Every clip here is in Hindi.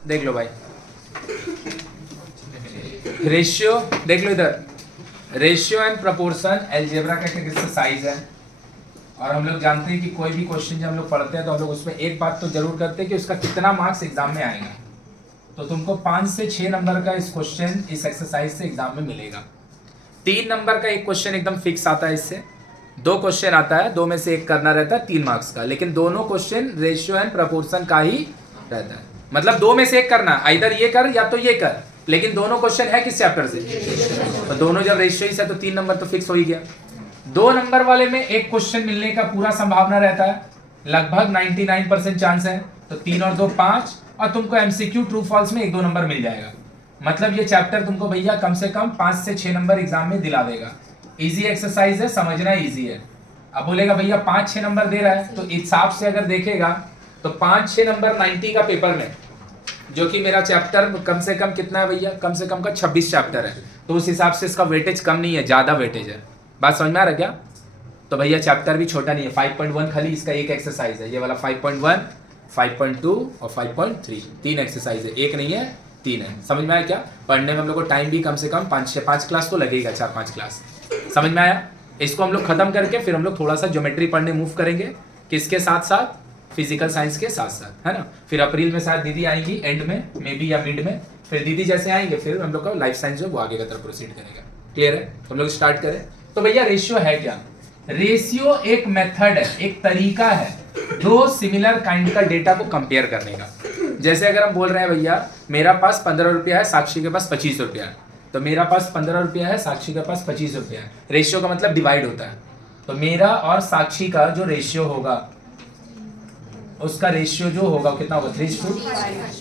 देख लो भाई, रेशियो देख लो इधर, रेशियो एंड प्रोपोर्शन अलजेब्रा का एक एक्सरसाइज है। और हम लोग जानते हैं कि कोई भी क्वेश्चन जब हम लोग पढ़ते हैं तो हम लोग उसमें एक बात तो जरूर करते हैं कि उसका कितना मार्क्स एग्जाम में आएगा। तो तुमको 5 से 6 नंबर का इस क्वेश्चन इस एक्सरसाइज से एग्जाम में मिलेगा। 3 नंबर का एक क्वेश्चन एकदम फिक्स आता है, इससे 2 क्वेश्चन आता है, 2 में से एक करना रहता है 3 मार्क्स का, लेकिन दोनों क्वेश्चन रेशियो एंड प्रोपोर्शन का ही रहता है। मतलब 2 में से एक करना, इधर ये कर या तो ये कर, लेकिन दोनों क्वेश्चन है किस चैप्टर से, तो दोनों जब रेशियो से तो 3 नंबर तो फिक्स हो ही गया। 2 नंबर वाले में एक क्वेश्चन मिलने का पूरा संभावना रहता है, लगभग 99% चांस है, तो 3 और 2 5, और तुमको एमसीक्यू ट्रू फॉल्स में 1-2 नंबर मिल जाएगा। मतलब ये चैप्टर तुमको भैया कम से कम 5 से 6 नंबर एग्जाम में दिला देगा। इजी एक्सरसाइज है, समझना इजी है। अब बोलेगा भैया 5-6 नंबर दे रहा है, तो इस हिसाब से अगर देखेगा तो 5-6 नंबर 90 का पेपर में, जो कि मेरा चैप्टर कम से कम कितना है भैया, कम से कम का 26 चैप्टर है, तो उस हिसाब से इसका वेटेज कम नहीं है, ज़्यादा वेटेज है। बात समझ में आ रहा क्या? तो भैया चैप्टर भी छोटा नहीं है, 5.1 खाली इसका एक एक्सरसाइज है, ये वाला 5.1, 5.2 और 5.3, 3 एक्सरसाइज है, एक नहीं है 3 है। समझ में आया क्या? पढ़ने में हम लोग को टाइम भी कम से कम 5 क्लास तो लगेगा, 4-5 क्लास। समझ में आया? इसको हम लोग खत्म करके फिर हम लोग थोड़ा सा ज्योमेट्री पढ़ने मूव करेंगे, किसके साथ साथ, फिजिकल साइंस के साथ साथ, है ना। फिर अप्रैल में शायद दीदी आएंगी, एंड में मे बी या मिड में, फिर दीदी जैसे आएंगे फिर हम लोग का लाइफ साइंस जो वो आगे की तरफ प्रोसीड करेगा। क्लियर है? तो हम लोग स्टार्ट करें। तो भैया रेशियो है क्या? रेशियो एक मेथड है, एक तरीका है 2 सिमिलर काइंड का डेटा को कंपेयर करने का। जैसे अगर हम बोल रहे हैं भैया मेरा पास 15 रुपया है, साक्षी के पास 25 रुपया है, तो मेरा पास 15 रुपया है, साक्षी के पास 25 रुपया है। रेशियो का मतलब डिवाइड होता है, तो मेरा और साक्षी का जो रेशियो होगा, उसका रेशियो जो होगा कितना होगा,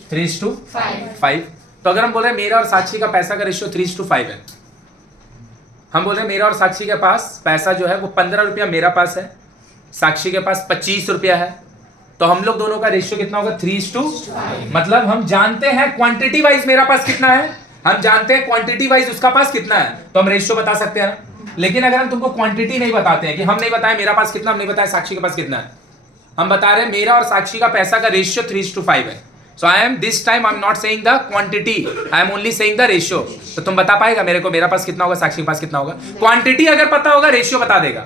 3:5। तो अगर हम बोल रहे हैं मेरा और साक्षी का पैसा का रेशियो 3:5 है, हम बोल रहे हैं मेरा और साक्षी के पास पैसा जो है वो 15 रुपया मेरा पास है, साक्षी के पास 25 रुपया है, तो हम लोग दोनों का रेशियो कितना होगा, 3:5। मतलब हम जानते हैं क्वांटिटी वाइज मेरा पास कितना है, हम जानते हैं क्वांटिटी वाइज उसका पास कितना है, तो हम रेशियो बता सकते हैं। लेकिन अगर हम तुमको क्वांटिटी नहीं बताते हैं, कि हम नहीं बताए मेरा पास कितना, हम नहीं बताए साक्षी के पास कितना है, हम बता रहे हैं मेरा और साक्षी का पैसा का रेशियो 3:5 है, so I am this time I'm not saying the quantity, I am only saying the ratio। तो तुम बता पाएगा मेरे को मेरा पास कितना होगा, साक्षी के पास कितना होगा? क्वांटिटी अगर पता होगा रेशियो बता देगा,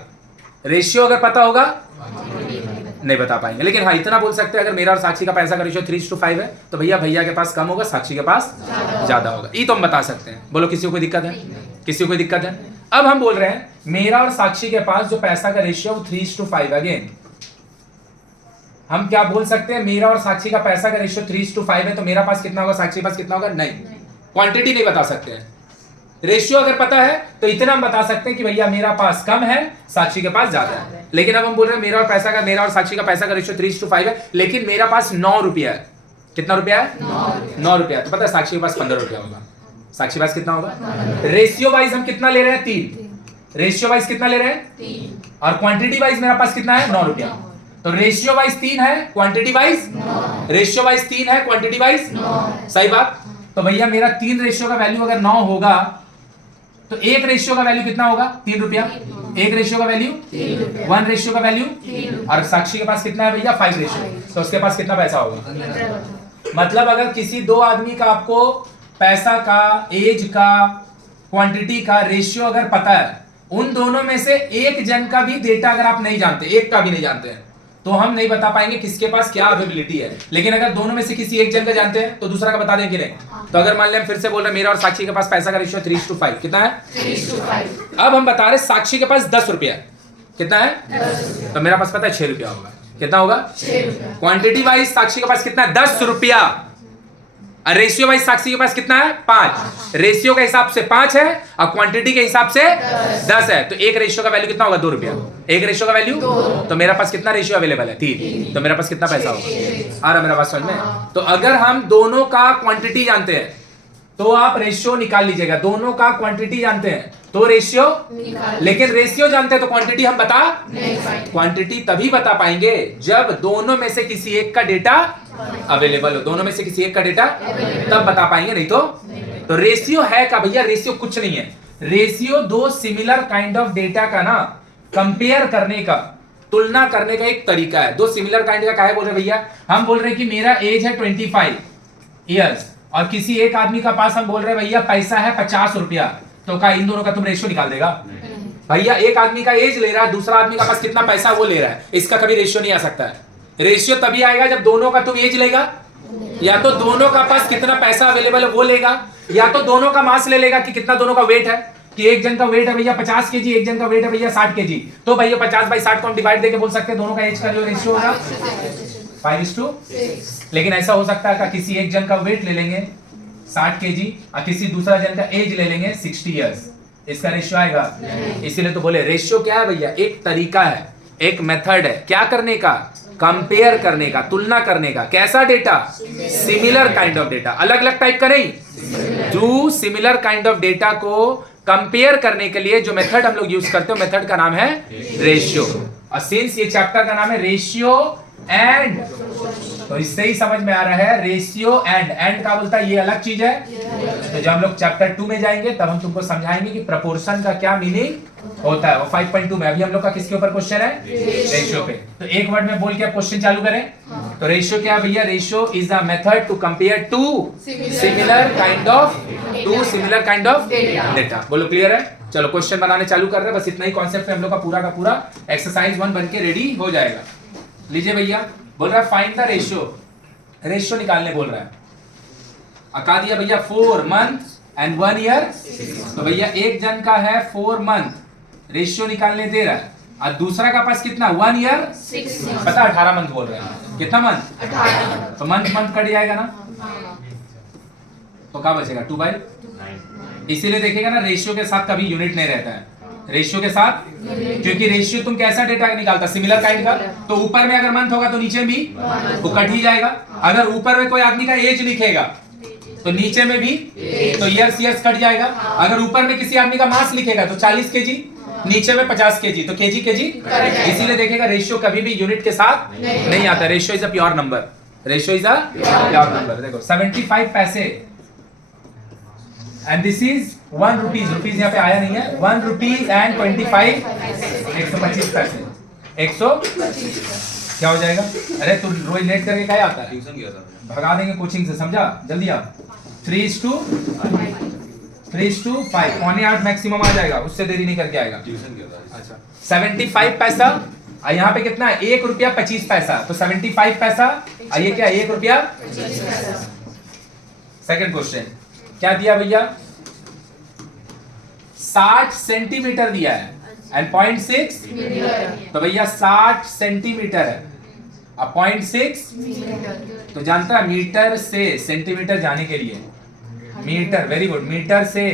रेशियो अगर पता होगा नहीं बता पाएंगे। लेकिन हाँ इतना बोल सकते हैं, अगर मेरा और साक्षी का पैसा का रेशियो 3:5 है, तो भैया भैया के पास कम होगा, साक्षी के पास ज्यादा होगा, ये तो हम बता सकते हैं। बोलो किसी को कोई दिक्कत है? किसी को कोई दिक्कत है? अब हम बोल रहे हैं मेरा और साक्षी के पास जो पैसा का रेशियो 3:5, अगेन हम क्या बोल सकते हैं, मेरा और साक्षी का पैसा का रेशियो 3:5 है, तो मेरा पास कितना होगा, साक्षी के पास कितना होगा? नहीं, क्वांटिटी नहीं बता सकते हैं। रेशियो अगर पता है तो इतना हम बता सकते हैं कि भैया मेरा पास कम है, साक्षी के पास ज्यादा है। लेकिन अब हम बोल रहे हैं मेरा और साक्षी का पैसा का रेशियो 3:5 है, लेकिन मेरा पास 9 रुपया है। कितना रुपया है? 9 रुपया। तो पता है साक्षी के पास 15 रुपया होगा, साक्षी के पास कितना होगा? रेशियो वाइज हम कितना ले रहे हैं, 3। रेशियो वाइज कितना ले रहे हैं, 3। और क्वांटिटी वाइज मेरा पास कितना है, 9 रुपया। तो रेशियो वाइज 3 है, क्वांटिटी वाइज, रेशियो वाइज 3 है, क्वांटिटी वाइज, सही बात। तो भैया मेरा 3 रेशियो का वैल्यू अगर 9 होगा, तो 1 रेशियो का वैल्यू कितना होगा, 3 रुपया। 1 रेशियो का वैल्यू 1 रेशियो का वैल्यू, और साक्षी के पास कितना है भैया, 5 रेशियो, तो उसके पास कितना पैसा होगा? मतलब अगर किसी 2 आदमी का आपको पैसा का, एज का, क्वांटिटी का रेशियो अगर पता है, उन दोनों में से एक जन का भी डेटा अगर आप नहीं जानते, एक का भी नहीं जानते हैं, तो हम नहीं बता पाएंगे किसके पास क्या अवेलेबिलिटी है। लेकिन अगर दोनों में से किसी एक जन का जानते हैं तो दूसरा का बता देंगे नहीं। तो अगर मान लें फिर से बोल रहे मेरा और साक्षी के पास पैसा का रेशियो 3:5, कितना है, 3:5। अब हम बता रहे साक्षी के पास 10 रुपया, कितना है, 10। तो मेरा पास पता है 6 रुपया होगा, कितना होगा, 6 रुपया। क्वांटिटी वाइज साक्षी के पास कितना है, 10 रुपया। रेशियो वाइज साक्षी के पास कितना है, 5। रेशियो के हिसाब से 5 है और क्वांटिटी के हिसाब से 10 है, तो 1 रेशियो का वैल्यू कितना होगा, 2 रुपया। 1 रेशियो का वैल्यू 2, तो मेरा पास कितना रेशियो अवेलेबल है, 3। तो मेरा पास कितना पैसा होगा? आ रहा मेरा पास समझ में? तो अगर हम दोनों का क्वांटिटी जानते हैं तो आप रेशियो निकाल लीजिएगा। दोनों का क्वांटिटी जानते हैं तो रेशियो, लेकिन रेशियो जानते हैं तो क्वांटिटी हम बता नहीं पाएंगे। क्वांटिटी तभी बता पाएंगे जब दोनों में से किसी एक का डेटा अवेलेबल हो, दोनों में से किसी एक का डेटा तब बता पाएंगे, नहीं तो रेशियो है का भैया, रेशियो कुछ नहीं है। Ratio 2 similar kind of data का ना कंपेयर करने का, तुलना करने का एक तरीका है। 2 सिमिलर काइंड का क्या है बोल रहे भैया, हम बोल रहे हैं कि मेरा एज है 25 ईयर्स, और किसी एक आदमी का पास हम बोल रहे हैं भैया पैसा है 50 रुपया, तो क्या इन दोनों का तुम रेशियो निकाल देगा? भैया एक आदमी का एज ले रहा है, दूसरा आदमी का पास कितना पैसा वो ले रहा है, इसका कभी रेशियो नहीं आ सकता है। रेशियो तभी आएगा जब दोनों का तुम एज लेगा, या तो दोनों का पास कितना पैसा अवेलेबल है वो लेगा, या तो दोनों का मास ले लेगा कि कितना दोनों का वेट है, कि एक जन का वेट है भैया 50 केजी, एक जन का वेट है भैया 60 केजी, तो भैया 50/60 को हम डिवाइड देके बोल सकते हैं दोनों का एज का जो रेशियो होगा 5:6। लेकिन ऐसा हो सकता है कि किसी एक जन का वेट ले लेंगे 60 केजी और किसी दूसरा जन का एज ले लेंगे 60 इयर्स, इसका रेशियो आएगा? इसीलिए तो बोले रेशियो क्या है भैया, एक तरीका है, एक मेथड है क्या करने का, कंपेयर करने का, तुलना करने का। कैसा data? Similar kind of data, अलग अलग टाइप का नहीं, to similar kind of data को कंपेयर करने के लिए जो मेथड हम लोग यूज करते हैं मेथड का नाम है रेशियो। और सिंस ये चैप्टर का नाम है रेशियो एंड, तो इससे ही समझ में आ रहा है रेशियो एंड का बोलता है ये अलग चीज है। तो जब हम लोग चैप्टर 2 में जाएंगे तब हम तुमको समझाएंगे कि प्रपोर्शन का क्या मीनिंग होता है। वो 5.2 में, अभी हम लोग का किसके ऊपर क्वेश्चन है? रेशियो पे। तो एक वर्ड में बोल के क्वेश्चन चालू करें। तो रेशियो क्या भैया? Ratio is the method to compare to similar kind of data. बोलो क्लियर है? चलो क्वेश्चन बनाने चालू कर रहे हैं, बस इतना ही कॉन्सेप्ट है हम लोग का पूरा एक्सरसाइज 1 बन के रेडी हो जाएगा। लीजिए भैया, बोल रहा है फाइंड द रेशियो, रेशियो निकालने बोल रहा है। अका दिया भैया 4 मंथ एंड 1 ईयर। तो भैया एक जन का है 4 मंथ, रेशियो निकालने दे रहा है, और दूसरा का पास कितना 1 ईयर 6 पता 18 मंथ बोल रहे हैं। कितना मंथ? 18। तो मंथ कट जाएगा ना, तो क्या बचेगा 2/9। इसीलिए देखिएगा ना रेशियो के साथ कभी यूनिट नहीं रहता है, रेशियो के साथ, क्योंकि रेशियो तुम कैसा डेटा निकालता, सिमिलर काइंड का। तो ऊपर में अगर मंथ होगा तो नीचे भी वो कट ही जाएगा। अगर ऊपर में कोई आदमी का एज लिखेगा तो नीचे में भी तो ईयर्स कट जाएगा। अगर ऊपर में किसी आदमी का मास लिखेगा तो 40 केजी, नीचे में 50 केजी, तो केजी। इसीलिए देखेगा रेशियो कभी भी यूनिट के साथ नहीं आता। Ratio is a pure number, ratio is a pure number. देखो 75 पैसे and this is 1 rupees, rupees यहाँ पे आया नहीं है, 1 रुपीज एंड 25, 125 पैसे, 100 क्या हो जाएगा? अरे तू रोज लेट करके क्या आता है? ट्यूशन गया था, भगा देंगे कोचिंग से, समझा? जल्दी आ। 3:5, 7:45 मैक्सिमम आ जाएगा, उससे देरी नहीं करके आएगा। ट्यूशन गया था। अच्छा 75 पैसा, और यहाँ पे कितना है? 1 रुपया 25 पैसा, तो 75 पैसा, और ये क्या 1 रुपया 25 पैसा। सेकंड क्वेश्चन क्या दिया भैया? 60 सेंटीमीटर दिया है एंड 0.6, तो भैया 60 सेंटीमीटर है अब 0.6, तो जानता है मीटर से सेंटीमीटर जाने के लिए, मीटर, वेरी गुड, मीटर से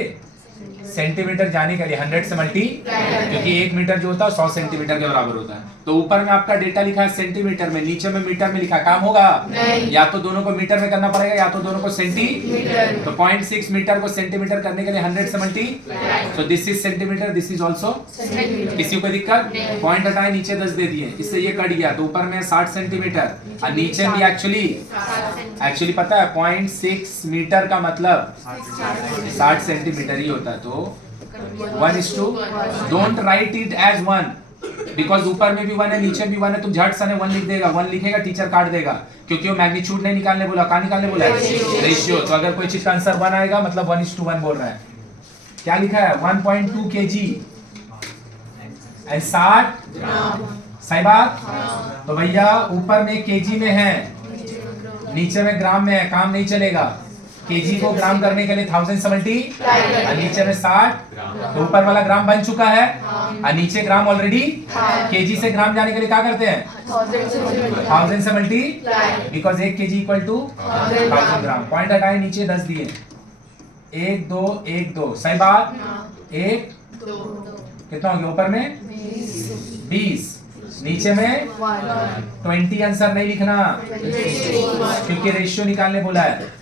सेंटीमीटर जाने के लिए 100 से मल्टी, क्योंकि 1 मीटर जो होता है 100 सेंटीमीटर के बराबर होता है। तो ऊपर में आपका डेटा लिखा है सेंटीमीटर में, नीचे में मीटर में लिखा, काम होगा? या तो दोनों को मीटर में करना पड़ेगा या तो दोनों को सेंटीमीटर। तो 0.6 मीटर को सेंटीमीटर करने के लिए 100 से मल्टी, तो this is centimetre, this is also. किसी को दिक्कत? पॉइंट हटाए, नीचे 10 दे दिए, इससे ये कट गया, तो ऊपर में 60 सेंटीमीटर और नीचे भी एक्चुअली पता है 0.6 मीटर का मतलब 60 सेंटीमीटर ही होता है। तो 1:, don't write it as 1 because ऊपर में भी 1 है नीचे भी 1 है, तुम झट से 1 लिख देगा, 1 लिखेगा टीचर काट देगा, क्योंकि वो मैग्नीट्यूड नहीं निकालने बोला, कहाँ निकालने बोला है? रेशियो। तो अगर कोई चीज का आंसर 1 आएगा मतलब 1:1 बोल रहा है। क्या लिखा है? 1.2 kg एंड 60 सही बात। तो भैया ऊपर में केजी में है, नीचे में ग्राम में है, काम नहीं चलेगा। केजी को ग्राम करने के लिए 1000 से मल्टी, और नीचे में 60, तो ऊपर वाला ग्राम बन चुका है और नीचे ग्राम ऑलरेडी। केजी से ग्राम जाने के लिए क्या करते हैं? 1000 से multi, because 1 kg equal to 1000 ग्राम। पॉइंट हटाए, नीचे 10 दिए, 1 2 1 2 सही बात। 1 कितना हो गया? ऊपर में 20, नीचे में 20। आंसर नहीं लिखना क्योंकि रेशियो निकालने बोला है।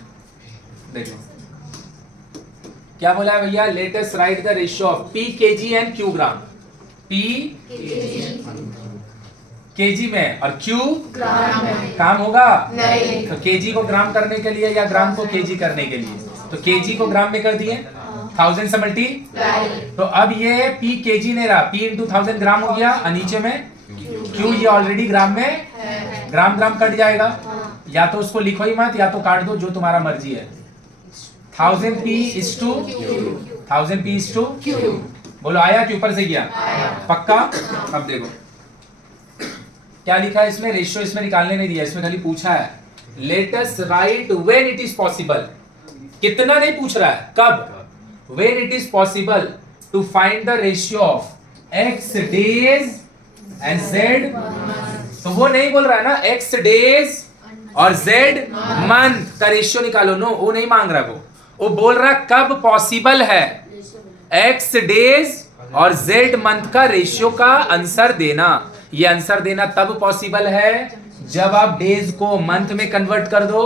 देखो क्या बोला है भैया? Late us right the ratio of P kg and Q gram. P KG में और Q ग्राम में, काम होगा? नहीं। तो केजी को ग्राम करने के लिए या ग्राम को केजी करने के लिए, तो केजी को ग्राम में कर दिए, 1000 से मल्टी, तो अब ये P kg नहीं रहा, P into 1000 ग्राम हो गया, और नीचे में Q ये ऑलरेडी ग्राम में, ग्राम कट जाएगा, या तो उसको लिखो ही मत या तो काट दो, जो तुम्हारा मर्जी है। 1000 p is to बोलो आया कि ऊपर से गया? पक्का? अब देखो क्या लिखा है इसमें, रेशियो इसमें निकालने नहीं दिया, इसमें खाली पूछा है let us write when it is possible. कितना नहीं पूछ रहा है, कब? When it is possible to find the ratio of x days and z। तो वो नहीं बोल रहा है ना x डेज और z मंथ का रेशियो निकालो, नो वो नहीं मांग रहा, वो बोल रहा कब पॉसिबल है x डेज और z मंथ का रेशियो का आंसर देना। ये आंसर देना तब पॉसिबल है जब आप डेज को मंथ में कन्वर्ट कर दो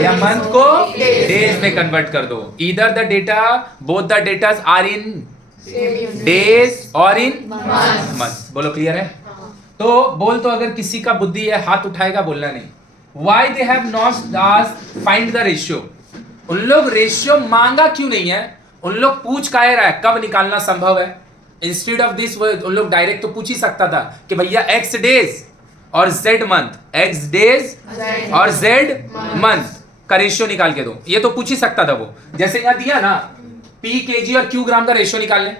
या मंथ को डेज में कन्वर्ट कर दो। Either the data, both the datas are in days और इन मंथ। बोलो क्लियर है? तो बोल, तो अगर किसी का बुद्धि है हाथ उठाएगा, बोलना नहीं। Why they have not asked find the ratio? उन लोग रेशियो मांगा क्यों नहीं है? उन लोग पूछ काहे रहा है कब निकालना संभव है? इंस्टेड ऑफ दिस उन लोग डायरेक्ट तो पूछ ही सकता था कि भैया x डेज और z मंथ, x डेज और z मंथ का रेशियो निकाल के दो, ये तो पूछ ही सकता था वो। जैसे यहाँ दिया ना p kg और q ग्राम का रेशियो निकाल लें,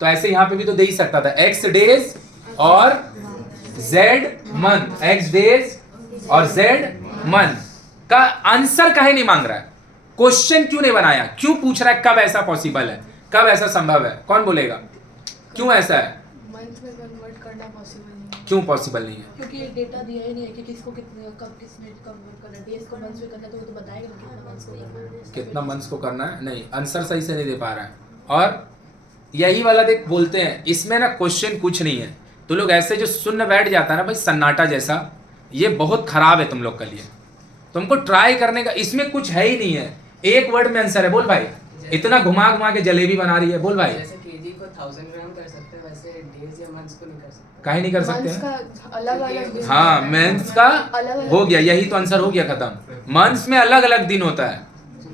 तो ऐसे यहाँ पे भी तो दे ही सकता था x डेज और z मंथ, x डेज और z मंथ का आंसर काहे नहीं मांग रहा है? क्वेश्चन क्यों नहीं बनाया? क्यों पूछ रहा है कब ऐसा पॉसिबल है, कब ऐसा संभव है? कौन बोलेगा क्यों ऐसा है? मंथ में कन्वर्ट करना पॉसिबल नहीं है। क्यों पॉसिबल नहीं है? क्योंकि ये डेटा दिया ही नहीं है कि किसको कितने कब किस में कन्वर्ट करना है। डेज को मंथ्स में करना है तो वो तो बताएगा ना कितना मंथ्स को करना है, कितना मंथ्स को करना है। नहीं, आंसर सही से नहीं दे पा रहा है। और यही वाला देख बोलते हैं इसमें ना क्वेश्चन कुछ नहीं है, तो लोग ऐसे जो सुन बैठ जाता है ना भाई सन्नाटा जैसा, ये बहुत खराब है तुम लोग के लिए। तुमको ट्राई करने का, इसमें कुछ है ही नहीं है, एक वर्ड में आंसर है। बोल भाई, इतना घुमा घुमा के जलेबी बना रही है। बोल भाई, जैसे केजी को 1000 ग्राम कर सकते हैं, वैसे डेज या मंथ्स को नहीं कर सकते। काहे नहीं कर सकते मंथ्स हैं? का अलग-अलग हाँ, मंथ्स का अलग-अलग हो गया, यही तो आंसर हो गया खत्म। मंथ्स में अलग अलग दिन होता है।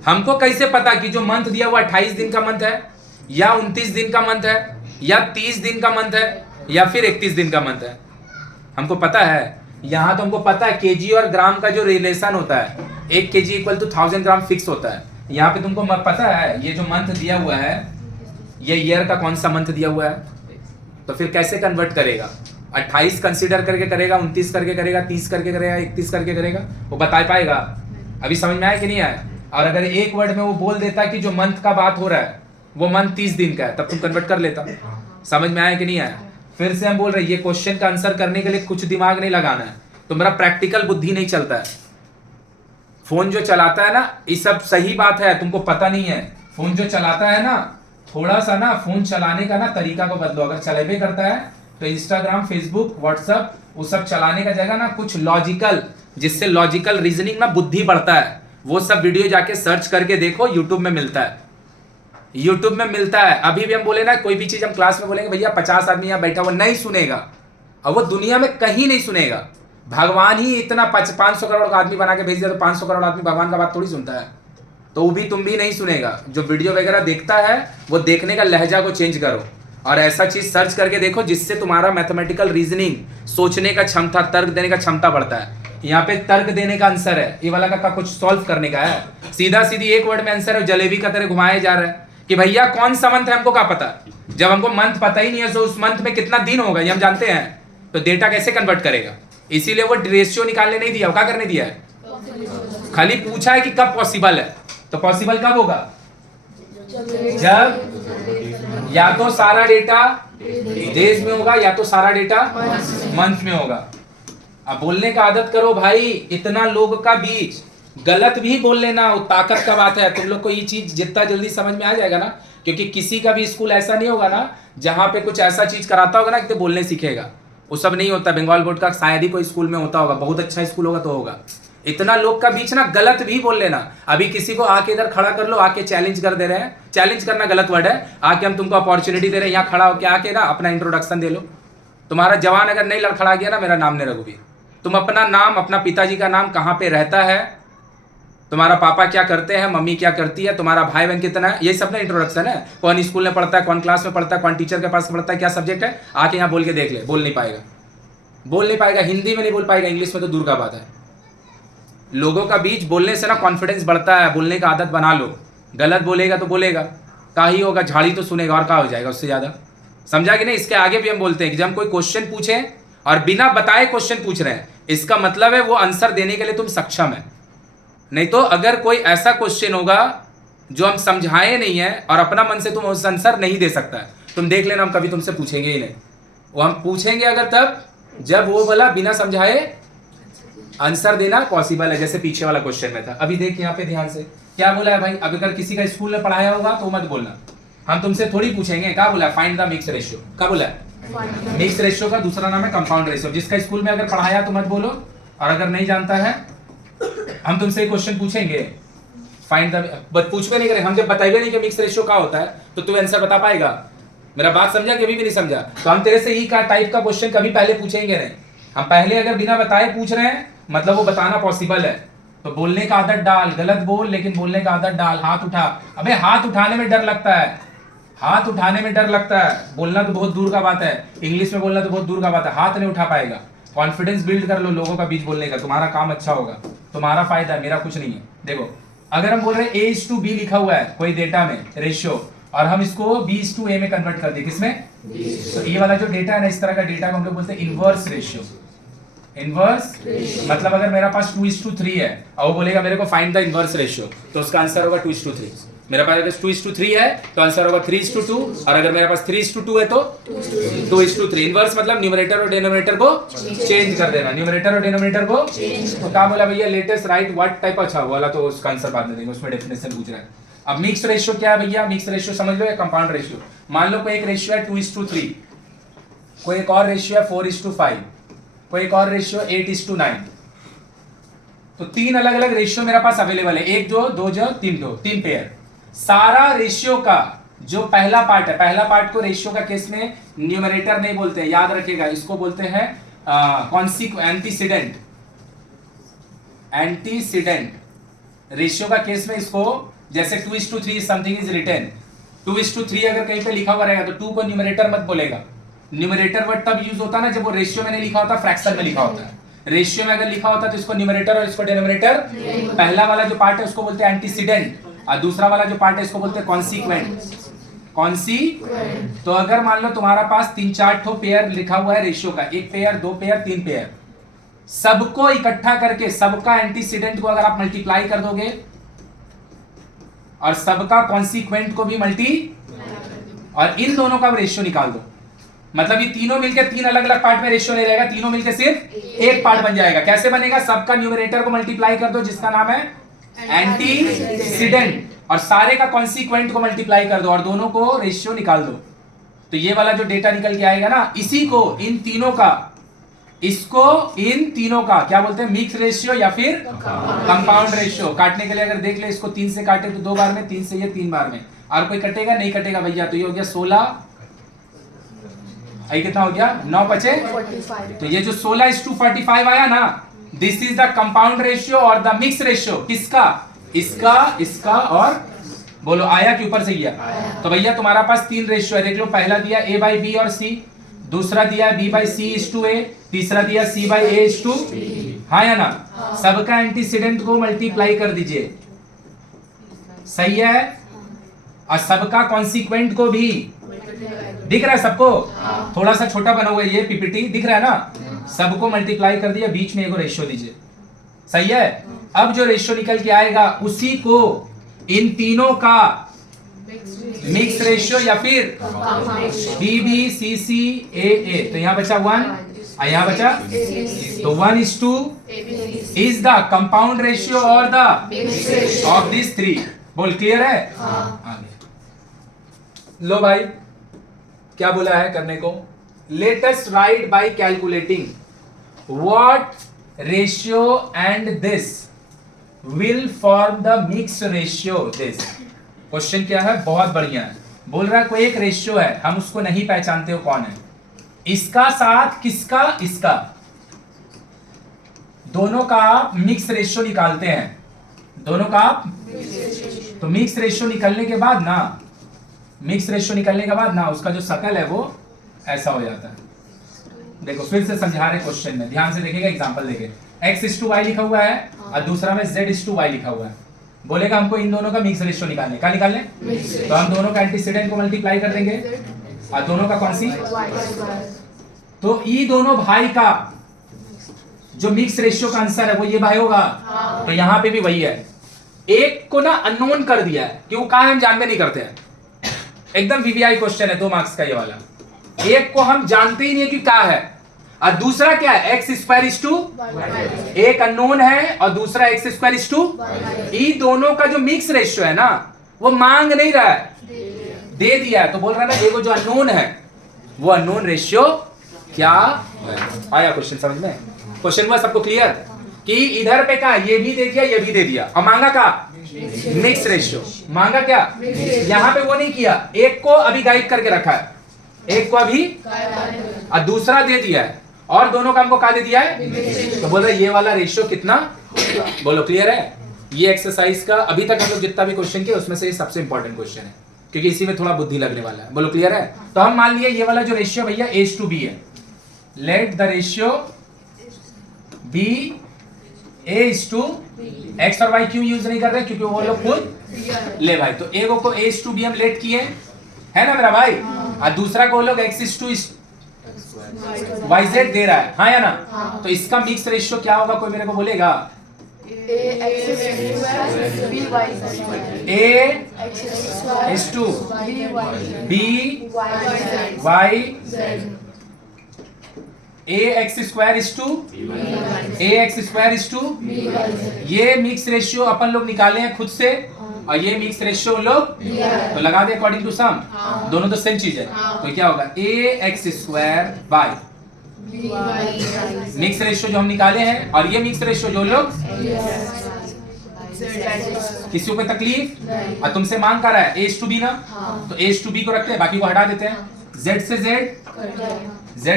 हमको कैसे पता कि जो मंथ दिया हुआ 28 दिन का मंथ है या 29 दिन का मंथ है या 30 दिन का मंथ है या फिर 31 दिन का मंथ है? हमको पता है। यहाँ तो हमको पता है केजी और ग्राम का जो रिलेशन होता है, 1 kg equal to 1000 gram fix होता है। यहाँ पे तुमको पता है ये जो मंथ दिया हुआ है, ये ईयर का कौन सा मंथ दिया हुआ है, तो फिर कैसे कन्वर्ट करेगा? 28 कंसीडर करके करेगा, 29 करके करेगा, 30 करके करेगा, 31 करके करेगा? वो बता पाएगा? अभी समझ में आया कि नहीं आया? और अगर एक वर्ड में वो बोल देता कि जो मंथ का बात हो रहा है वो मंथ 30 दिन का है, तब तुम कन्वर्ट कर लेता। समझ में आया कि नहीं आया? फिर से हम बोल रहे हैं ये क्वेश्चन का आंसर करने के लिए कुछ दिमाग नहीं लगाना है, तुम्हारा प्रैक्टिकल बुद्धि नहीं चलता है। फोन जो चलाता है ना, ये सब सही बात है, तुमको पता नहीं है। फोन जो चलाता है ना, थोड़ा सा ना फोन चलाने का ना तरीका को बदलो। अगर चलेबे करता है तो इंस्टाग्राम, फेसबुक, व्हाट्सएप वो सब चलाने का जगह ना कुछ लॉजिकल, जिससे लॉजिकल रीजनिंग ना बुद्धि बढ़ता है, वो सब वीडियो जाके सर्च करके देखो, यूट्यूब में मिलता है। यूट्यूब में मिलता है। अभी भी हम बोले ना कोई भी चीज हम क्लास में बोलेंगे भैया 50 आदमी यहाँ बैठा हुआ नहीं सुनेगा, और वो दुनिया में कहीं नहीं सुनेगा। भगवान ही इतना 500 करोड़ का आदमी बना के भेज दिया, तो 500 करोड़ आदमी भगवान का बात थोड़ी सुनता है। तो वो भी तुम भी नहीं सुनेगा। जो वीडियो वगैरह देखता है वो देखने का लहजा को चेंज करो और ऐसा चीज सर्च करके देखो जिससे तुम्हारा मैथमेटिकल रीजनिंग, सोचने का क्षमता, तर्क देने का क्षमता बढ़ता है। यहाँ पे तर्क देने का आंसर है, ये वाला का कुछ सॉल्व करने का है। सीधा सीधी एक वर्ड में आंसर है, जलेबी का तरह घुमाया जा रहा है कि भैया कौन सा मंथ है, हमको क्या पता? जब हमको मंथ पता ही नहीं है तो उस मंथ में कितना दिन होगा ये हम जानते हैं, तो डेटा कैसे कन्वर्ट करेगा? इसीलिए वो रेशियो निकालने नहीं दिया, वो क्या करने दिया है? खाली पूछा है कि कब पॉसिबल है। तो पॉसिबल कब होगा? जब या तो सारा डेटा डेज में होगा या तो सारा डेटा मंथ में होगा। अब बोलने का आदत करो भाई, इतना लोग का बीच गलत भी बोल लेना वो ताकत का बात है। तुम लोग को ये चीज जितना जल्दी समझ में आ जाएगा ना, क्योंकि किसी का भी स्कूल ऐसा नहीं होगा ना जहाँ पे कुछ ऐसा चीज कराता होगा ना कि तो बोलने सीखेगा, वो सब नहीं होता। बंगाल बोर्ड का शायद ही कोई स्कूल में होता होगा, बहुत अच्छा स्कूल होगा तो होगा। इतना लोग का बीच ना गलत भी बोल लेना। अभी किसी को आके इधर खड़ा कर लो, आके चैलेंज कर दे रहे हैं, चैलेंज करना गलत वर्ड है, आके हम तुमको अपॉर्चुनिटी दे रहे हैं, यहाँ खड़ा होके आके ना अपना इंट्रोडक्शन दे लो। तुम्हारा जवान अगर नहीं लड़खड़ा गया ना, मेरा नाम नहीं रघुवीर, तुम अपना नाम, अपना पिताजी का नाम, कहाँ पे रहता है, तुम्हारा पापा क्या करते हैं, मम्मी क्या करती है, तुम्हारा भाई बहन कितना है, ये सब ना इंट्रोडक्शन है। कौन स्कूल में पढ़ता है, कौन क्लास में पढ़ता है, कौन टीचर के पास पढ़ता है, क्या सब्जेक्ट है, आके यहाँ बोल के देख ले। बोल नहीं पाएगा, बोल नहीं पाएगा, हिंदी में नहीं बोल पाएगा, इंग्लिश में तो दूर का बात है। लोगों का बीच बोलने से ना कॉन्फिडेंस बढ़ता है, बोलने का आदत बना लो। गलत बोलेगा तो बोलेगा, का ही होगा, झाड़ी तो सुनेगा और का हो जाएगा उससे ज़्यादा। समझा कि नहीं? इसके आगे भी हम बोलते हैं कि जब हम कोई क्वेश्चन पूछें और बिना बताए क्वेश्चन पूछ रहे हैं, इसका मतलब है वो आंसर देने के लिए तुम सक्षम है। नहीं तो अगर कोई ऐसा क्वेश्चन होगा जो हम समझाए नहीं है और अपना मन से तुम उस आंसर नहीं दे सकता है, तुम देख लेना हम कभी तुमसे पूछेंगे ही नहीं। वो हम पूछेंगे अगर तब जब वो बोला बिना समझाए आंसर देना पॉसिबल है, जैसे पीछे वाला क्वेश्चन में था। अभी देख यहाँ पे ध्यान से क्या बोला है भाई। अब अगर किसी का स्कूल में पढ़ाया होगा तो मत बोलना, हम तुमसे थोड़ी पूछेंगे। क्या बोला? Find the mix ratio. क्या बोला है? मिक्स रेशियो का दूसरा नाम है कंपाउंड रेशियो। जिसका स्कूल में अगर पढ़ाया तो मत बोलो, और अगर नहीं जानता है हम तुमसे क्वेश्चन पूछेंगे फाइंड द, बट पूछ भी नहीं करें हम, जब बताएंगे नहीं कि मिक्स रेशियो क्या होता है तो तू आंसर बता पाएगा? मेरा बात समझा कि अभी भी नहीं समझा? तो हम तेरे से ई का टाइप का क्वेश्चन कभी पहले पूछेंगे नहीं। हम पहले अगर बिना बताए पूछ रहे हैं मतलब वो बताना पॉसिबल है। तो बोलने का आदत डाल, गलत बोल लेकिन बोलने का आदत डाल। हाथ उठा, अबे हाथ उठाने में डर लगता है, हाथ उठाने में डर लगता है। बोलना तो बहुत दूर का बात है, इंग्लिश में बोलना तो बहुत दूर का बात है, हाथ नहीं उठा पाएगा। कॉन्फिडेंस बिल्ड कर लो लोगों का बीच बोलने का, तुम्हारा काम अच्छा होगा, तुम्हारा फायदा है, मेरा कुछ नहीं है। देखो अगर हम बोल रहे हैं A:B लिखा हुआ है कोई डेटा में रेशियो, और हम इसको B:A में कन्वर्ट कर दिए, किसमें? तो ये वाला जो डेटा है ना, इस तरह का डेटा को हम लोग बोलते हैं इनवर्स रेशियो। इनवर्स मतलब अगर मेरा पास 2:3 है और वो बोलेगा मेरे को फाइंड द इनवर्स रेशियो, तो उसका आंसर होगा 2:3। मेरे पास अगर 2:3 है तो आंसर होगा 3:2, और अगर मेरे पास 3:2 है तो 2:3। इनवर्स मतलब न्यूमरेटर और डिनोमिनेटर को चेंज कर देना, न्यूमरेटर और डिनोमिनेटर को। तो क्या बोला भैया? Latest right what type. अच्छा वाला तो उसका आंसर बाद में देंगे, उसमें डेफिनेशन पूछ रहा है। अब मिक्स रेशियो क्या है भैया? मिक्स रेशियो समझ लो, या कंपाउंड रेशियो। मान लो कोई एक रेशियो है 2:3, कोई एक और रेशियो है 4:5, कोई एक और रेशियो 8:9। तो तीन अलग अलग रेशियो मेरे पास अवेलेबल है, 1 2 2 जो 3 2 3 पेयर। सारा रेशियो का जो पहला पार्ट है, पहला पार्ट को रेशियो का केस में न्यूमरेटर नहीं बोलते हैं, याद रखिएगा, इसको बोलते हैं एंटीसीडेंट। एंटीसीडेंट रेशियो का केस में इसको, जैसे 2:3 समथिंग इज रिटन, 2:3 अगर कहीं पे लिखा हुआ रहेगा तो 2 को न्यूमरेटर मत बोलेगा। न्यूमरेटर वर्ड तब यूज होता है ना जब वो रेशियो में नहीं लिखा होता, फ्रैक्शन में लिखा होता है। रेशियो में अगर लिखा होता तो इसको न्यूमरेटर और इसको डिनोमिनेटर, पहला वाला जो पार्ट है उसको बोलते हैं एंटीसीडेंट, और दूसरा वाला जो पार्ट है इसको बोलते हैं कॉन्सिक्वेंट। तो अगर मान लो तुम्हारा पास 3-4 ठो पेयर लिखा हुआ है रेशियो का, 1 पेयर 2 पेयर 3 पेयर, सबको इकट्ठा करके सबका एंटीसीडेंट को अगर आप मल्टीप्लाई कर दोगे और सबका कॉन्सिक्वेंट को भी और इन दोनों का रेशियो निकाल दो, मतलब ये तीनों मिलकर 3 अलग अलग पार्ट में रेशियो नहीं रहेगा, तीनों मिलकर सिर्फ एक पार्ट बन जाएगा। कैसे बनेगा? सबका न्यूमरेटर को मल्टीप्लाई कर दो जिसका नाम है एंटीसीडेंट, और सारे का कॉन्सिक्वेंट को मल्टीप्लाई कर दो और दोनों को रेशियो निकाल दो। तो ये वाला जो डेटा निकल के आएगा ना, इसी को इन तीनों का, इसको इन तीनों का क्या बोलते हैं? मिक्स रेशियो या फिर कंपाउंड रेशियो। काटने के लिए अगर देख ले, इसको 3 से काटे तो 2 बार में, 3 से ये 3 बार में, और कोई कटेगा नहीं कटेगा भैया। तो ये हो गया 16, कितना हो गया? 9 बचे 45। तो ये जो 16:45 आया ना, this is the compound ratio और द मिक्स रेशियो। किसका? इसका, इसका, और बोलो आया कि ऊपर से गया? तो भैया तुम्हारा पास 3 रेशियो है, देख लो। पहला दिया A/B और C, दूसरा दिया B/C:A, तीसरा दिया C/A:, हाँ या ना? सबका एंटीसीडेंट को मल्टीप्लाई कर दीजिए, सही है, और सबका कॉन्सिक्वेंट को भी। दिख रहा है सबको? थोड़ा सा छोटा बना हुआ है ये पीपीटी, दिख रहा है ना? सबको मल्टीप्लाई कर दिया, बीच में एक रेशियो दीजिए, सही है। अब जो रेशियो निकल के आएगा उसी को इन तीनों का मिक्स रेशियो या फिर BBCCAA। तो यहां बचा 1, यहां बचा, तो 1:2 इज द कंपाउंड रेशियो और द ऑफ दिस 3। बोल क्लियर है? लो भाई क्या बोला है करने को? Latest right by calculating what ratio and this will form the mix ratio this. Question क्या है? बहुत बढ़िया है। बोल रहा है कोई एक रेशियो है, हम उसको नहीं पहचानते हो कौन है, इसका साथ किसका? इसका, दोनों का आप मिक्स रेशियो निकालते हैं, दोनों का आप। तो मिक्स रेशियो निकलने के बाद ना, मिक्स रेशियो निकलने के बाद ना उसका जो शकल है वो ऐसा हो जाता है। देखो फिर से समझा रहे क्वेश्चन में, ध्यान से देखिएगा, एग्जांपल देखे। x/y लिखा हुआ है और दूसरा में z/y लिखा हुआ है। बोलेगा हमको इन दोनों का मिक्स रेशियो निकालने, क्या निकालने? तो हम दोनों का एंटीसीडेंट को मल्टीप्लाई कर देंगे और दोनों का कौन सी, तो ये दोनों भाई का जो मिक्स रेशियो का आंसर है वो ये भाई होगा। तो यहाँ पे भी वही है, एक को ना अननोन कर दिया है कि वो कहाँ हम जानते नहीं करते हैं। एकदम वीवीआई क्वेश्चन है 2 मार्क्स का ये वाला। एक को हम जानते ही नहीं कि क्या है और दूसरा क्या है, x², एक अननोन है और दूसरा x²। ये दोनों का जो मिक्स रेशियो है ना वो मांग नहीं रहा है, दे दिया है। तो बोल रहा है ना, एगो जो अननोन है वो अननोन रेशियो क्या है। आया क्वेश्चन समझ में? क्वेश्चन हुआ सबको क्लियर कि इधर पे क्या, ये भी दे दिया ये भी दे दिया और मांगा का मिक्स रेशियो। मांगा क्या, यहां पे वो नहीं किया, एक को अभी गाइड करके रखा है, एक को अभी और दूसरा दे दिया है और दोनों का हमको क्या दे दिया है। तो बोल रहे ये वाला रेशियो कितना, बोलो क्लियर है? ये एक्सरसाइज का अभी तक हम लोग जितना भी क्वेश्चन किया उसमें से ये सबसे इंपॉर्टेंट क्वेश्चन है क्योंकि इसी में थोड़ा बुद्धि लगने वाला है। बोलो क्लियर है? तो हम मान लिए ये वाला जो रेशियो भैया A/B है, let the ratio B A/x और y क्यों यूज नहीं कर रहे? क्योंकि वो लोग खुद ले भाई। तो एक को A/B हम लेट किए है ना मेरा भाई, और दूसरा को लोग x/yz दे रहा है, हाँ या ना? तो इसका मिक्स रेशियो क्या होगा, कोई मेरे को बोलेगा? A/2 B y Ax²/2 ये मिक्स रेशियो अपन लोग निकाले हैं खुद से और ये मिक्स रेशियो लोग तो लगा दे अकॉर्डिंग टू सम, दोनों तो सेम चीज है। तो क्या होगा, Ax² मिक्स रेशियो जो हम निकाले हैं और ये मिक्स रेशियो जो लोग, किसी को तकलीफ और तुमसे मांग कर रहा है A/B ना, तो A/B को रखते हैं, बाकी को हटा देते हैं। Z से Z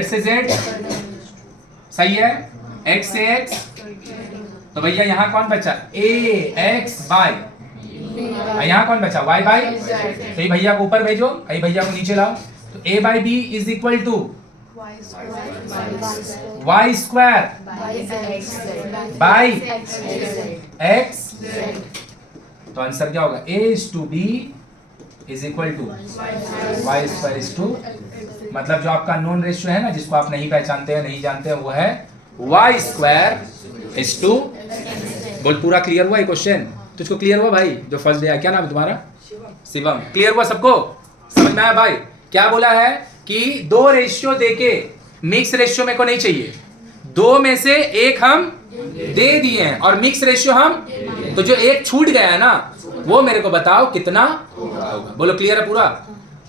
सही है, X से X, तो भैया यहाँ कौन बचा, Ax/y, यहाँ कौन बचा, y/, तो ये भैया को ऊपर भेजो, ये भैया को नीचे लाओ। तो A/B is equal to y² by x, तो आंसर क्या होगा, A/B is equal to y²/2। मतलब जो आपका नॉन रेशियो है ना, जिसको आप नहीं पहचानते हैं नहीं जानते हैं, वो है y²/2। बोल पूरा क्लियर हुआ ये क्वेश्चन? तुझको क्लियर हुआ भाई जो फर्स्ट डे है? क्या नाम है तुम्हारा? शिवम। क्लियर हुआ सबको? समझ में आया भाई? क्या बोला है कि 2 रेशियो देके मिक्स रेशियो मेरे को नहीं चाहिए, 2 में से एक हम दे दिए हैं और मिक्स रेशियो हम, तो जो एक छूट गया है ना वो मेरे को बताओ कितना होगा। बोलो क्लियर है पूरा?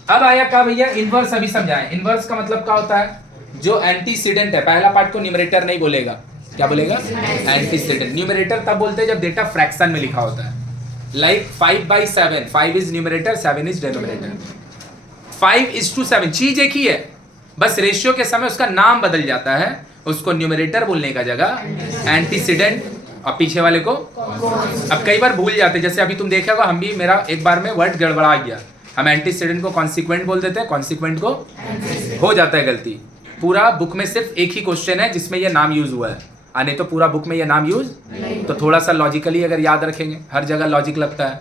अब आया क्या भैया, इनवर्स। अभी समझाएं इनवर्स का मतलब क्या होता है। जो एंटीसीडेंट है, पहला पार्ट को न्यूमरेटर नहीं बोलेगा, क्या बोलेगा, एंटीसीडेंट। न्यूमरेटर तब बोलते हैं जब डेटा फ्रैक्शन में लिखा होता है, like 5/7, 5 is numerator 7 is denominator. 5:7 चीज एक ही है, बस रेशियो के समय उसका नाम बदल जाता है, उसको न्यूमरेटर बोलने का जगह एंटीसीडेंट और पीछे वाले को। अब कई बार भूल जाते, जैसे अभी तुम देखा होगा, हम भी, मेरा एक बार में वर्ड गड़बड़ा गया, हम एंटीसीडेंट को कॉन्सिक्वेंट बोल देते हैं, कॉन्सिक्वेंट को हो जाता है गलती। पूरा बुक में सिर्फ एक ही क्वेश्चन है जिसमें ये नाम यूज हुआ है, नहीं तो पूरा बुक में ये नाम यूज, तो थोड़ा सा लॉजिकली अगर याद रखेंगे, हर जगह लॉजिक लगता है।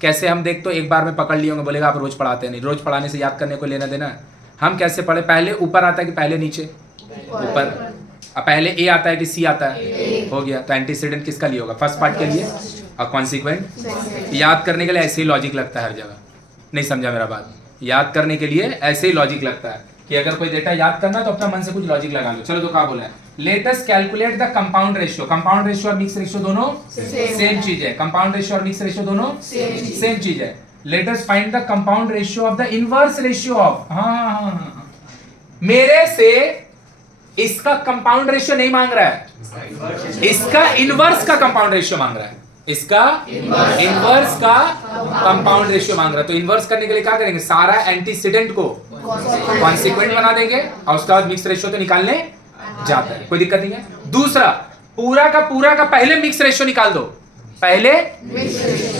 कैसे हम देख तो एक बार में पकड़ लिए होंगे, बोलेगा आप रोज पढ़ाते नहीं, रोज पढ़ाने से याद करने को लेना देना। हम कैसे पढ़े, पहले ऊपर आता है कि पहले नीचे, ऊपर, अब पहले ए आता है कि सी आता है, हो गया। तो एंटीसीडेंट किसका लिए होगा, फर्स्ट पार्ट के लिए, और कॉन्सिक्वेंट याद करने के लिए ऐसे ही लॉजिक लगता है हर जगह। नहीं समझा मेरा बात? याद करने के लिए ऐसे ही लॉजिक लगता है कि अगर कोई डेटा याद करना तो अपना मन से कुछ लॉजिक लगा लो। चलो तो क्या बोला है, let us calculate the compound ratio. Compound ratio और मिक्स रेशियो दोनों सेम चीज है, कंपाउंड रेशियो और मिक्स रेशियो दोनों सेम चीज है। Let us find the compound ratio of the inverse ratio of, हाँ, मेरे से इसका कंपाउंड रेशियो नहीं मांग रहा है, इसका इनवर्स का कंपाउंड रेशियो मांग रहा है, इसका इनवर्स का कंपाउंड रेशियो मांग रहा है। तो इनवर्स करने के लिए क्या करेंगे, सारा एंटीसीडेंट को कॉन्सिक्वेंट बना देंगे और उसके बाद मिक्स रेशियो तो निकालने जाता है, कोई दिक्कत नहीं है। दूसरा, पूरा का पहले मिक्स रेशियो निकाल दो, पहले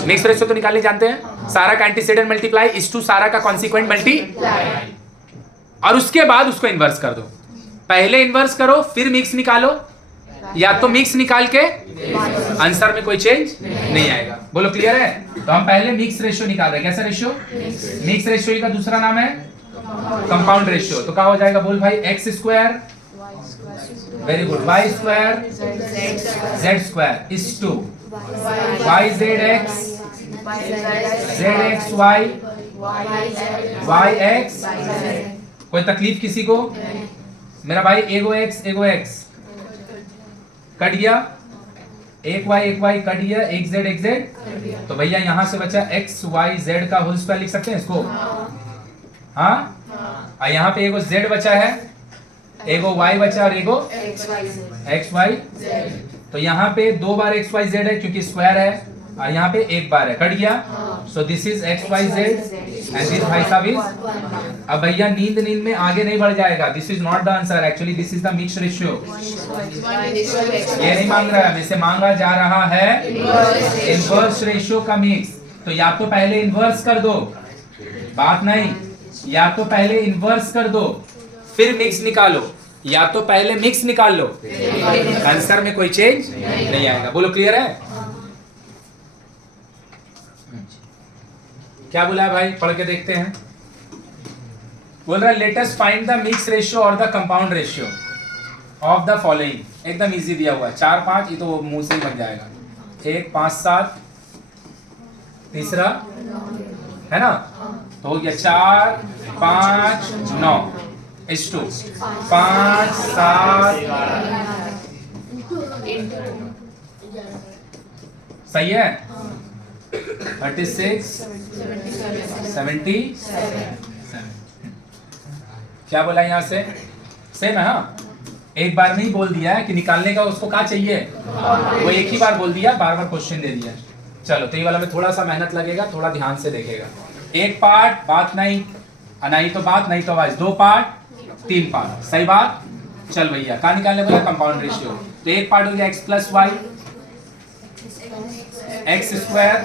मिक्स रेशियो तो निकालने जानते हैं, सारा का एंटीसीडेंट मल्टीप्लाई इस टू सारा का कॉन्सिक्वेंट मल्टीप्लाई, और उसके बाद उसको इनवर्स कर दो। पहले इनवर्स करो फिर मिक्स निकालो, या तो मिक्स निकाल के आंसर में कोई चेंज नहीं आएगा। बोलो क्लियर है? तो हम पहले मिक्स रेशियो निकाल रहे हैं। कैसा रेशियो? मिक्स रेशियो का दूसरा नाम है कंपाउंड रेशियो। तो क्या हो जाएगा? बोल भाई, x square, very good, y square z square is to y z x z x y y x. कोई तकलीफ किसी को? मेरा भाई एगो एक्स कट गया, एक वाई कट गया, एक जेड। तो भैया यहाँ से बचा एक्स वाई जेड का होल स्क्वायर लिख सकते हैं इसको? हाँ। और यहाँ पे एगो जेड बचा है, एगो वाई बचा और एगो एक्स वाई। तो यहाँ पे 2 बार एक्स वाई जेड है क्योंकि स्क्वायर है, और यहाँ पे 1 बार है, कट गया। So this is x y z and this भाई साहब इज। अब भैया नींद में आगे नहीं बढ़ जाएगा। This is not the answer, actually this is the mix ratio. ये नहीं मांग रहा है, इसे मांगा जा रहा है इनवर्स रेशियो का मिक्स। तो या तो पहले इनवर्स कर दो, बात नहीं, या तो पहले इनवर्स कर दो फिर मिक्स निकालो, या तो पहले मिक्स निकाल लो, आंसर में कोई चेंज नहीं आएगा। बोलो क्लियर है? क्या बोला है भाई? पढ़ के देखते हैं। बोल रहा है let us find the mix ratio और the compound ratio of the following. एकदम इजी दिया हुआ है, 4 5, ये तो मुंह से ही बन जाएगा। 1 5 7, तीसरा है ना, तो हो गया 4 5 9 इस टू 5 7। सही है? 36 77। क्या बोला यहाँ से? सेम है। हाँ, एक बार नहीं बोल दिया है कि निकालने का उसको क्या चाहिए, वो एक ही बार बोल दिया, बार बार क्वेश्चन दे दिया। चलो, तो ये वाला में थोड़ा सा मेहनत लगेगा, थोड़ा ध्यान से देखेगा। 1 पार्ट बात नहीं, नहीं तो बात, नहीं तो आवाज। 2 पार्ट 3 पार्ट, सही बात। चल भैया, कहाँ निकालने बोला? Compound ratio. तो 1 पार्ट हो गया x plus y x square,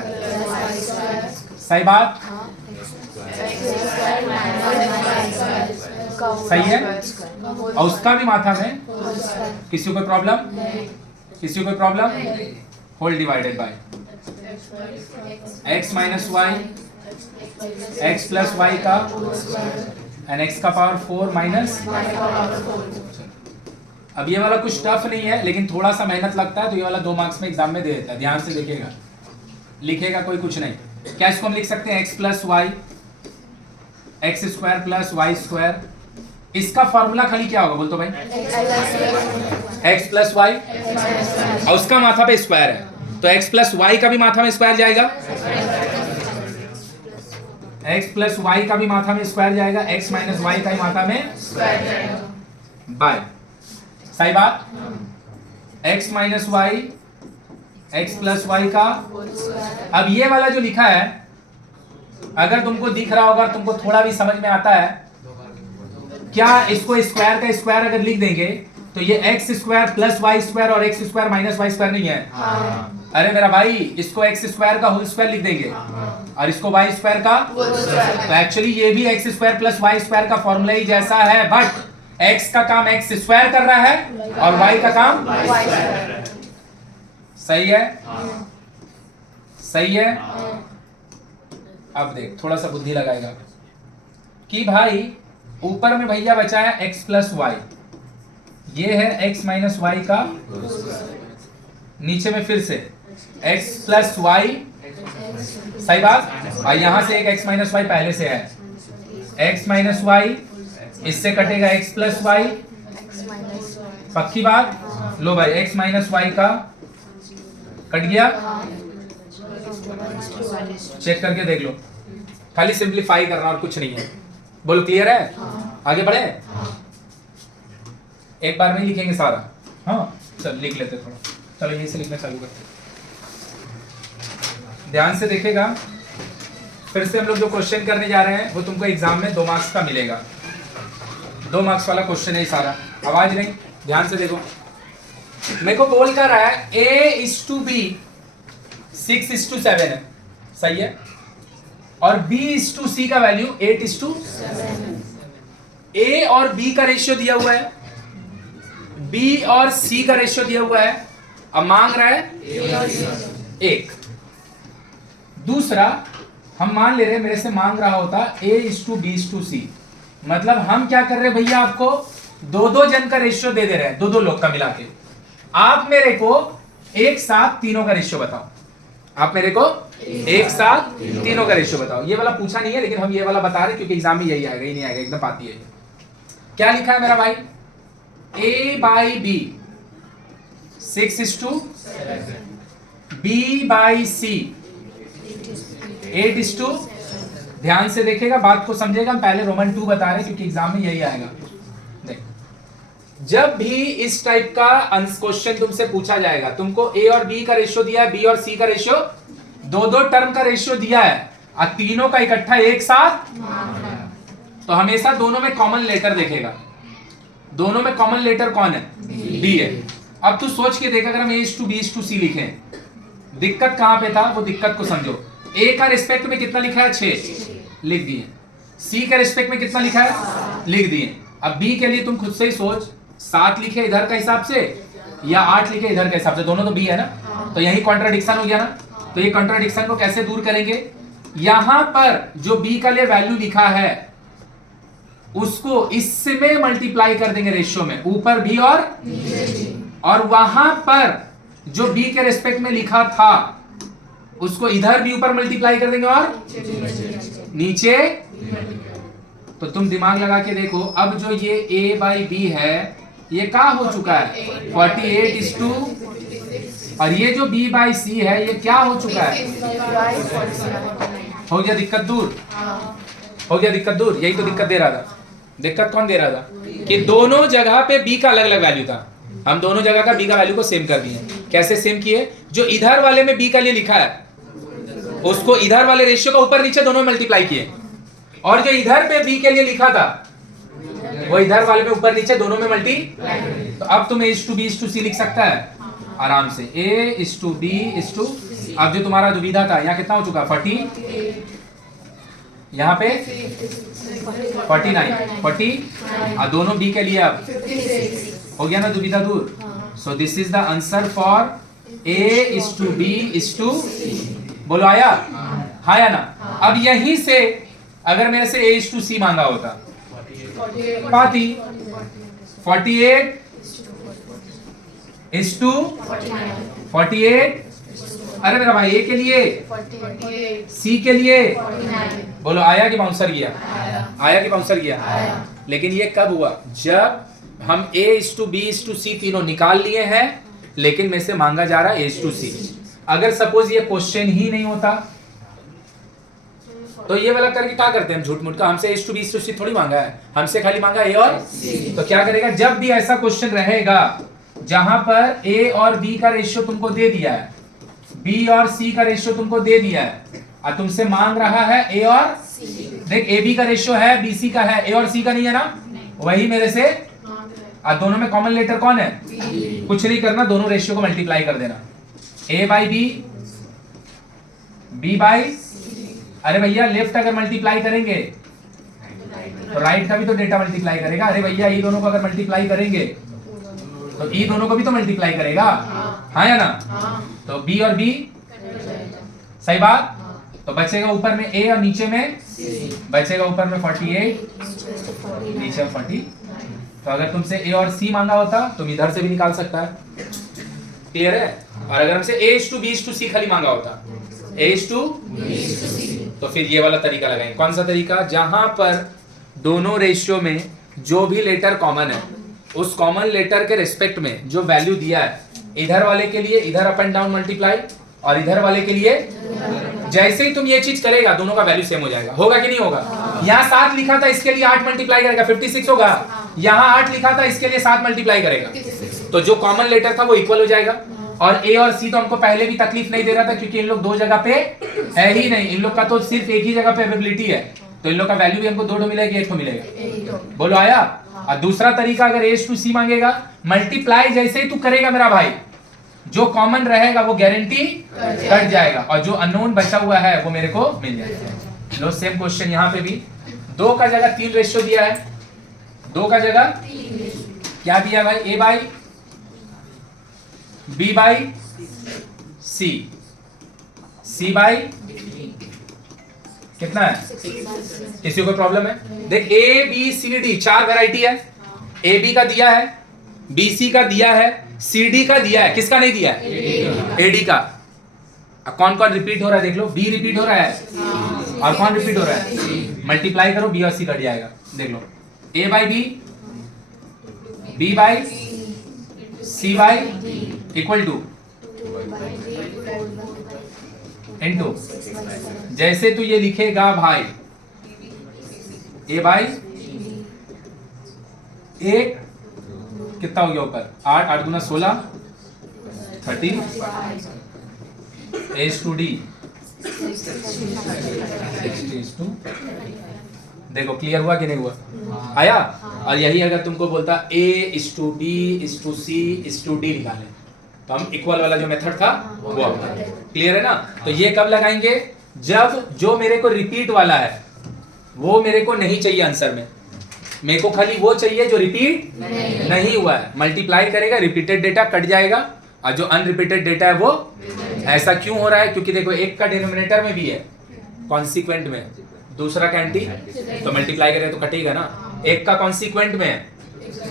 सही बात, सही है। और उसका भी माथा में किसी को प्रॉब्लम, किसी को problem, whole divided by x minus y x plus y का एंड एक्स का पावर 4 माइनस। अब ये वाला कुछ टफ नहीं है, लेकिन थोड़ा सा मेहनत लगता है, तो ये वाला 2 मार्क्स में एग्जाम में दे देता है। ध्यान से देखिएगा, लिखेगा कोई कुछ नहीं। क्या इसको हम लिख सकते हैं? X plus y x square plus Y square. इसका फॉर्मूला खाली क्या होगा? बोल तो भाई, एक्स प्लस वाई, और उसका माथा पे स्क्वायर है, तो एक्स प्लस वाई का भी माथा में स्क्वायर जाएगा, एक्स प्लस वाई का भी माथा में स्क्वायर जाएगा, एक्स माइनस वाई का ही माथा में स्क्वायर जाएगा बाय। सही बात। X minus y x plus y का। अब ये वाला जो लिखा है, अगर तुमको दिख रहा होगा, तुमको थोड़ा भी समझ में आता है क्या, इसको स्क्वायर का स्क्वायर अगर लिख देंगे तो ये X square plus Y square और X square minus Y square नहीं है? अरे मेरा भाई, इसको एक्स स्क्वायर का होल स्क्वायर लिख देंगे और इसको वाई स्क्वायर का, तो एक्चुअली ये भी x square plus Y square का फॉर्मूला ही जैसा है, बट एक्स का काम एक्स स्क्वायर कर रहा है और वाई का काम वाई स्क्वायर। सही है? सही है। अब देख, थोड़ा सा बुद्धि लगाएगा कि भाई ऊपर में भैया बचा है एक्स प्लस वाई, ये है एक्स माइनस वाई का, नीचे में फिर से एक्स प्लस वाई, सही बात। और यहां से एक एक्स माइनस वाई पहले से है, एक्स माइनस वाई, इससे कटेगा एक्स प्लस वाई, पक्की बात। लो भाई, एक्स माइनस वाई का कट गया, चेक करके देख लो, खाली सिंप्लीफाई करना और कुछ नहीं है। बोलो क्लियर है? आगे बढ़े? एक बार में लिखेंगे सारा। हाँ चल लिख लेते थोड़ा, चलो यही से लिखना चालू करते। ध्यान से देखेगा, फिर से हम लोग जो क्वेश्चन करने जा रहे हैं वो तुमको एग्जाम में 2 मार्क्स का मिलेगा। 2 मार्क्स वाला क्वेश्चन है सारा। आवाज नहीं, ध्यान से देखो। मेरे को बोल कर रहा है A:B 6:7 है, सही है, और B:C का वैल्यू 8:7। A और B का रेशियो दिया हुआ है, बी और सी का रेशियो दिया हुआ है, अब मांग रहा है 1। दूसरा, हम मान ले रहे हैं मेरे से मांग रहा होता A:B:C, मतलब हम क्या कर रहे हैं भैया, आपको दो जन का रेशियो दे रहे हैं, दो लोग का मिला के। आप मेरे को एक साथ तीनों का रेशियो बताओ, आप मेरे को एक साथ तीनों का रेशियो बताओ। ये वाला पूछा नहीं है, लेकिन हम ये वाला बता रहे हैं क्योंकि एग्जाम में यही आएगा, ही नहीं आएगा, एकदम पाती है। क्या लिखा है मेरा भाई, A/B 6:7, B/C 8:, ध्यान से देखेगा, बात को समझेगा। हम पहले रोमन 2 बता रहे हैं क्योंकि एग्जाम में यही आएगा। देख, जब भी इस टाइप का क्वेश्चन तुमसे पूछा जाएगा, तुमको A और B का रेशियो दिया है, B और C का रेशियो, दो टर्म का रेशियो दिया है, और तीनों का इकट्ठा एक साथ, तो हमेशा दोनों में कॉमन लेटर देखेगा। दोनों में कॉमन लेटर कौन है, B है। अब तू सोच के देख, अगर हम A:B:C लिखें, दिक्कत कहां पे था, वो दिक्कत को समझो। A का रिस्पेक्ट में कितना लिखा है, 6 लिख दिए। C का रिस्पेक्ट में कितना लिखा है, लिख दिए। अब B के लिए तुम खुद से ही सोच, 7 लिखे इधर का हिसाब से या 8 लिखे इधर के हिसाब से, दोनों तो B है ना, तो यही कॉन्ट्राडिक्शन हो गया ना। तो ये कॉन्ट्राडिक्शन को कैसे दूर करेंगे, यहां पर जो B का लिए वैल्यू लिखा है उसको इसमें मल्टीप्लाई कर देंगे रेशियो में, ऊपर B और वहां पर जो B के रेस्पेक्ट में लिखा था उसको इधर भी ऊपर मल्टीप्लाई कर देंगे और नीचे। तो तुम दिमाग लगा के देखो, अब जो ये A/B है ये क्या हो चुका है, 48:, और ये जो B/C है ये क्या हो चुका है, हो गया दिक्कत दूर, हो गया दिक्कत दूर। यही तो दिक्कत दे रहा था। दिक्कत कौन दे रहा था कि दोनों जगह पे B का अलग अलग वैल्यू था, हम दोनों जगह का B का वैल्यू को सेम कर दिए। कैसे सेम किए, जो इधर वाले में B का लिए लिखा है उसको इधर वाले रेशियो का ऊपर नीचे दोनों में मल्टीप्लाई किए, और जो इधर पे B के लिए लिखा था वो इधर वाले में ऊपर नीचे दोनों में मल्टी। तो अब तुम A:B:C लिख सकता है आराम से, A:B:, अब जो तुम्हारा दुविधा था यहाँ कितना हो चुका, 40, यहाँ पे 49, 40, और दोनों B के लिए अब हो गया ना दुविधा दूर। सो this is the answer for A:B:, बोलो आया, हाँ या ना। अब यहीं से अगर मेरे से A:C मांगा होता, पाती 48:48, अरे मेरा भाई A के लिए, C के लिए, बोलो आया कि बाउंसर गया, आया कि बाउंसर गया। लेकिन ये कब हुआ, जब हम A:B:C तीनों निकाल लिए हैं, लेकिन में से मांगा जा रहा है A:C। अगर सपोज ये क्वेश्चन ही नहीं होता तो ये वाला करके क्या करते हैं हम, झूठ मूठ का, हमसे A:B:C थोड़ी मांगा है, हमसे खाली मांगा A और C। तो क्या करेगा, जब भी ऐसा क्वेश्चन रहेगा जहां पर A और B का रेशियो तुमको दे दिया है, B और C का रेशियो तुमको दे दिया है, और तुमसे मांग रहा है A और C। देख AB का रेशियो है, BC का है, A और C का नहीं है ना, वही मेरे से, और दोनों में कॉमन लेटर कौन है, कुछ नहीं करना, दोनों रेशियो को मल्टीप्लाई कर देना, A/B, B/C। अरे भैया लेफ्ट अगर मल्टीप्लाई करेंगे तो राइट का भी तो डेटा मल्टीप्लाई करेगा। अरे भैया ये दोनों को अगर मल्टीप्लाई करेंगे तो ये दोनों को भी तो मल्टीप्लाई करेगा, हाँ या ना। तो B और B, सही बात। तो बचेगा ऊपर में A और नीचे में बचेगा ऊपर में 48, नीचे में 40। तो अगर तुमसे A और C मांगा होता तुम इधर से भी निकाल सकता है, क्लियर है। और अगर हमसे A:B:C खाली मांगा होता, A:B:C, तो फिर ये वाला तरीका लगाएंगे। कौन सा तरीका, जहां पर दोनों रेशियो में जो भी लेटर कॉमन है उस कॉमन लेटर के रिस्पेक्ट में जो वैल्यू दिया है, इधर वाले के लिए इधर अप एंड डाउन मल्टीप्लाई, और इधर वाले के लिए, जैसे ही तुम ये चीज करेगा दोनों का वैल्यू सेम हो जाएगा। होगा कि नहीं होगा। यहाँ 7 लिखा था, इसके लिए 8 मल्टीप्लाई करेगा 56 होगा। यहाँ 8 लिखा था, इसके लिए 7 मल्टीप्लाई करेगा, तो जो कॉमन लेटर था वो इक्वल हो जाएगा। और A और C तो हमको पहले भी तकलीफ नहीं दे रहा था क्योंकि इन लोग दो जगह पे है ही नहीं, इन लोग का तो सिर्फ एक ही जगह पे अवेलेबिलिटी है, तो इन लोग का वैल्यू भी हमको 2 मिलेगा, 1 मिलेगा, बोलो आया। और दूसरा तरीका, अगर A:C मांगेगा, मल्टीप्लाई जैसे ही तू करेगा मेरा भाई, जो कॉमन रहेगा वो गारंटी कट जाएगा, और जो अननोन बचा हुआ है वो मेरे को मिल जाएगा। लो सेम क्वेश्चन यहाँ पे भी, 2 का जगह 3 रेशियो दिया है, 2 का जगह क्या दिया भाई, A/B B by C, C by कितना है? किसी को प्रॉब्लम है? देख A B C D 4 variety है। ए बी का दिया है, बी सी का दिया है, सी डी का दिया है, किसका नहीं दिया है? ए डी का। कौन कौन रिपीट हो रहा है देख लो, बी रिपीट हो रहा है और कौन रिपीट हो रहा है? मल्टीप्लाई करो, बी और सी कट जाएगा। देख लो A by B by C by equal to into, जैसे तू ये लिखेगा भाई ए बाई एक कितना हो गया ऊपर 8, 8 गुना 16 30 एस टू डी 60 देखो क्लियर हुआ कि नहीं हुआ? आया? और यही अगर तुमको बोलता ए इस टू बी इस टू सी इस टू डी निकालें तो हम इक्वल वाला जो मेथड था वो अपना। क्लियर है ना? तो ये कब लगाएंगे? जब जो मेरे को रिपीट वाला है वो मेरे को नहीं चाहिए आंसर में, मेरे को खाली वो चाहिए जो रिपीट नहीं हुआ है। मल्टीप्लाई करेगा, रिपीटेड डेटा कट जाएगा और जो अनरिपीटेड डेटा है वो। ऐसा क्यों हो रहा है? क्योंकि देखो एक का डिनोमिनेटर में भी है कॉन्सिक्वेंट में, दूसरा कैंटी, तो मल्टीप्लाई करें तो कटेगा ना। एक का कॉन्सिक्वेंट में है,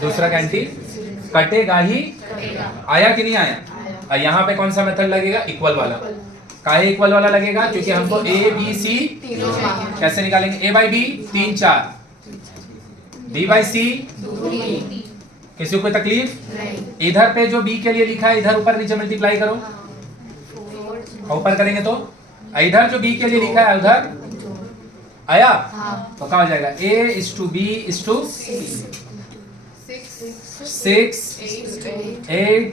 दूसरा कैंटी, कटेगा ही। आया कि नहीं आया? और यहाँ पे कौन सा मेथड लगेगा? इक्वल वाला। काहे इक्वल वाला लगेगा? क्योंकि हमको ए बी सी कैसे निकालेंगे? ए बाई बी 3 4, बी बाई सी, किसी को कोई तकलीफ? इधर पे जो बी के लिए लिखा है इधर ऊपर नीचे मल्टीप्लाई करो, ऊपर करेंगे तो इधर जो बी के लिए लिखा है उधर आया। तो क्या हो जाएगा? ए इस टू बी इस टू 6 8,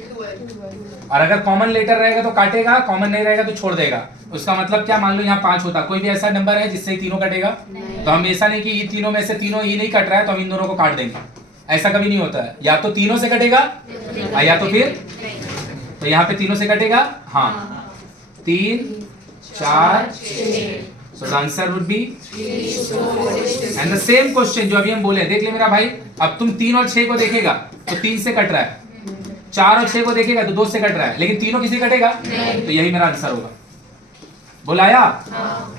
और अगर कॉमन लेटर रहेगा तो काटेगा, कॉमन नहीं रहेगा तो छोड़ देगा। उसका मतलब क्या? मान लो यहाँ 5 होता, कोई भी ऐसा नंबर है जिससे तीनों कटेगा, तो हम ऐसा नहीं कि ये तीनों में से तीनों ये नहीं कट रहा है तो हम इन दोनों को काट देंगे, ऐसा कभी नहीं होता है। या तो तीनों से कटेगा या तो फिर, तो यहाँ पे तीनों से कटेगा। हाँ 3 4, so the answer would be and the same question जो अभी हम बोले। देख ले मेरा भाई, अब तुम 3 और 6 को देखेगा तो 3 से कट रहा है, 4 और 6 को देखेगा तो 2 से कट रहा है, लेकिन तीनों किसी कटेगा, तो यही मेरा आंसर होगा। बोलाया?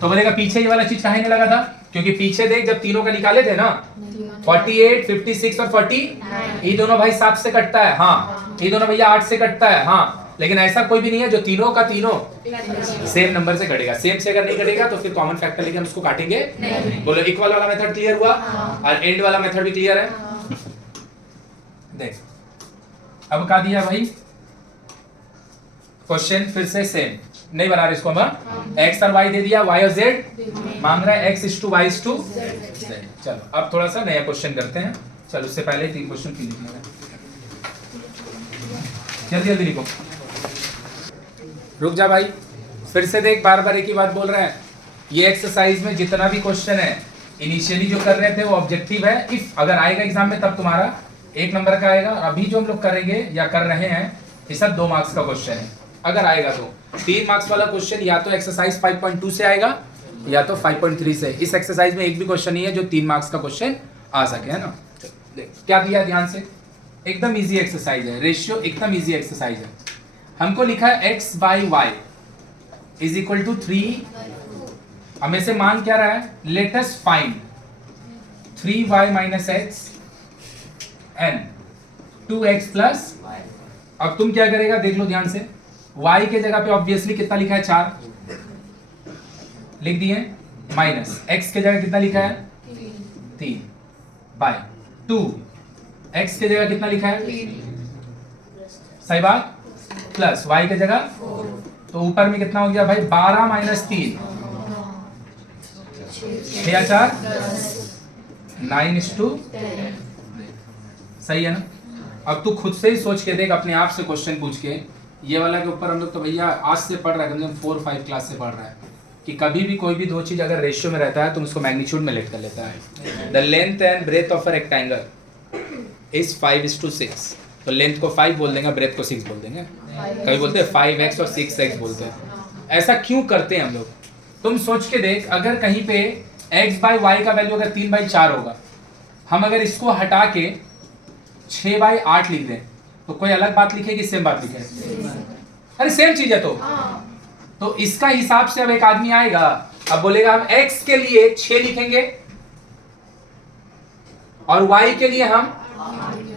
तो बोलेगा पीछे ये वाला चीज काहे नहीं लगा था? क्योंकि पीछे देख जब तीनों का निकाले थे ना 48 56 और 40, ये दोनों भाई 7 से कटता है। हाँ ये दोनों भैया 8 से कटता है। हाँ लेकिन ऐसा कोई भी नहीं है जो तीनों का तीनों सेम नंबर से कटेगा। सेम से अगर नहीं कटेगा तो फिर कॉमन फैक्टर लेके हम उसको काटेंगे। बोलो इक्वल वाला मेथड क्लियर हुआ और एंड वाला मेथड भी क्लियर है। देख अब क्या दिया भाई क्वेश्चन, फिर से सेम नहीं बना रहे इसको हम। एक्स और वाई दे दिया, वाई और जेड मांग रहा है, x is to y is to z. चलो अब थोड़ा सा नया क्वेश्चन करते हैं। चलो उससे पहले 3 क्वेश्चन की लिखना है, जल्दी जल्दी लिखो। रुक जा भाई, फिर से देख, बार बार एक ही बात बोल रहा है। ये एक्सरसाइज में जितना भी क्वेश्चन है इनिशियली जो कर रहे थे वो ऑब्जेक्टिव है। इफ अगर आएगा एग्जाम में तब तुम्हारा 1 नंबर का आएगा। अभी जो हम लोग करेंगे या कर रहे हैं ये सब 2 मार्क्स का क्वेश्चन है। अगर आएगा तो 3 मार्क्स वाला क्वेश्चन या तो एक्सरसाइज 5.2 से आएगा या तो 5.3 से। इस एक्सरसाइज में एक भी क्वेश्चन नहीं है जो 3 मार्क्स का क्वेश्चन आ सके, है ना। देख क्या दिया ध्यान से, एकदम इजी एक्सरसाइज है, रेशियो एकदम इजी एक्सरसाइज है। हमको लिखा है x by y is equal to 3। हमें से मान क्या रहा है? Let us find 3y minus x and 2x plus. अब तुम क्या करेगा देख लो ध्यान से, y के जगह पे ऑब्वियसली कितना लिखा है? 4 लिख दिए, माइनस x के जगह कितना लिखा है? 3 बाय 2, x के जगह कितना लिखा है? सही बात, प्लस y के जगह, तो ऊपर में कितना हो गया भाई? 12 माइनस 3 6 या 4 9:10। सही है ना। अब तू खुद से ही सोच के देख, अपने आप से क्वेश्चन पूछ के। ये वाला के ऊपर हम लोग तो भैया आज से पढ़ रहा है, कम से कम 4-5 क्लास से पढ़ रहा है कि कभी भी कोई भी 2 चीज अगर रेशियो में रहता है तो उसको मैग्नीट्यूड में लेट कर लेता है। The length and breath of a rectangle is 5:6। तो लेंथ को 5 बोल देंगे, ब्रेथ को 6 बोल देंगे। कभी बोलते हैं 5x और 6x बोलते हैं। ऐसा क्यों करते हैं हम लोग? तुम सोच के देख, अगर कहीं पे x बाई वाई का वैल्यू अगर 3/4 होगा, हम अगर इसको हटा के 6/8 लिख दें तो कोई अलग बात लिखेगी, सेम बात लिखेगी? अरे सेम चीज है। तो इसका हिसाब से अब एक आदमी आएगा, अब बोलेगा हम x के लिए 6 लिखेंगे और y के लिए हम,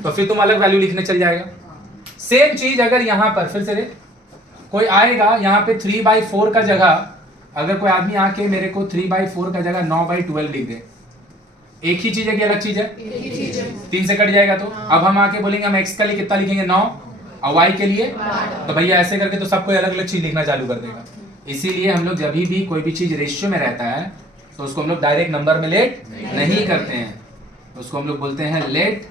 तो फिर तुम अलग वैल्यू लिखने चल जाएगा। सेम चीज अगर यहां पर फिर से कोई आएगा, यहां पे 3/4 का जगह, अगर कोई आदमी आके मेरे को 3/4 का जगह 9/12 लिख दे, एक ही चीज है कि अलग चीज है? 3 से कट जाएगा। तो अब हम आके बोलेंगे हम x के लिए कितना लिखेंगे 9 और y के लिए, तो भैया ऐसे करके तो सबको अलग अलग चीज लिखना चालू कर देगा। इसीलिए हम लोग जब भी कोई भी चीज रेशियो में रहता है तो उसको हम लोग डायरेक्ट नंबर में लेट नहीं करते हैं, उसको हम लोग बोलते हैं late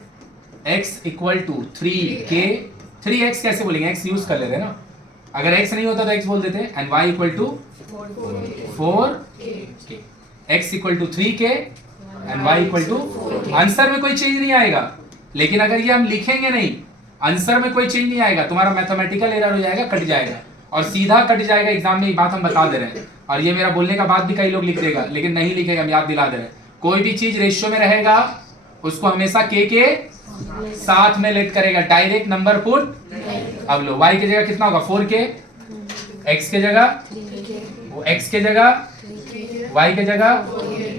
x equal to 3k। 3x कैसे बोलेंगे? x यूज कर ले रहे हैं ना, अगर x नहीं होता तो x बोल देते हैं, and y equal to 4k। x equal to 3k and y equal to, answer में कोई चेंज नहीं आएगा, लेकिन अगर ये हम लिखेंगे नहीं, आंसर में कोई चेंज नहीं आएगा, तुम्हारा मैथमेटिकल एरर हो जाएगा, कट जाएगा और सीधा कट जाएगा एग्जाम में। ये बात हम बता दे रहे हैं, और ये मेरा बोलने का बात भी कई लोग लिख देगा लेकिन नहीं लिखेगा, हम याद दिला दे रहे हैं। कोई भी चीज रेशियो में रहेगा उसको हमेशा के साथ में लेट करेगा, डायरेक्ट नंबर पुट। अब लो y की जगह कितना होगा 4k, x के जगह वो x के जगह y के जगह,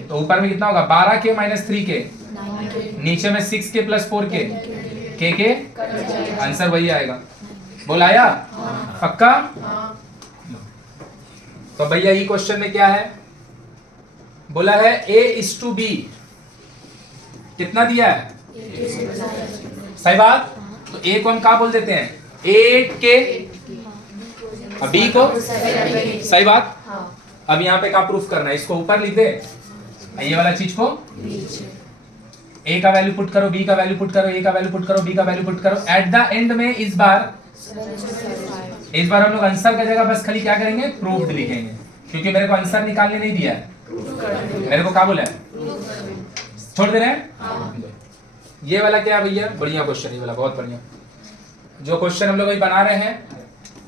तो ऊपर में कितना होगा 12k माइनस 3k, नीचे में 6k प्लस 4k, के आंसर वही आएगा। बोल आया? पक्का? तो भैया ये क्वेश्चन में क्या है, बोला है a/b, कितना दिया है? सही बात। तो a को हम क्या बोल देते हैं? 8k, और b को, सही बात। अब यहाँ पे क्या प्रूफ करना है, इसको ऊपर लिख दे, ये वाला चीज को a का वैल्यू पुट करो, b का वैल्यू पुट करो, a का वैल्यू पुट करो, b का वैल्यू पुट करो। एट द एंड में इस बार हम लोग आंसर का जगह बस खाली क्या करेंगे, प्रूफ्ड लिखेंगे, क्योंकि मेरे को आंसर निकालने नहीं दिया है, मेरे को क्या बोला है, छोड़ दे रहे हैं। ये वाला क्या भैया, बढ़िया क्वेश्चन, ये वाला बहुत बढ़िया। जो क्वेश्चन हम लोग अभी बना रहे हैं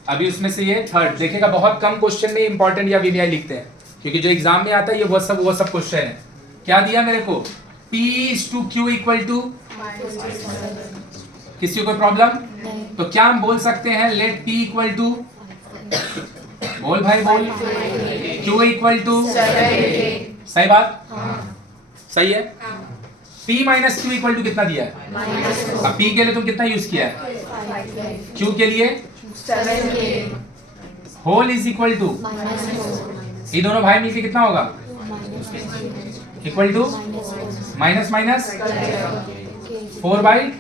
अभी, उसमें से ये थर्ड देखिएगा, बहुत कम क्वेश्चन में इंपॉर्टेंट या वीवीआई लिखते हैं, क्योंकि जो एग्जाम में आता है ये वो सब क्वेश्चन है। क्या दिया मेरे को, P/Q इक्वल टू, किसी को कोई प्रॉब्लम? तो क्या हम बोल सकते हैं, लेट P इक्वल टू, बोल भाई बोल, Q इक्वल टू, सही बात, सही है। P minus Q equal to कितना दिया है? अब P के लिए तुम कितना यूज किया है? Q के लिए होल इज इक्वल टू, ये दोनों भाई मिलके कितना होगा, equal to minus minus 4/,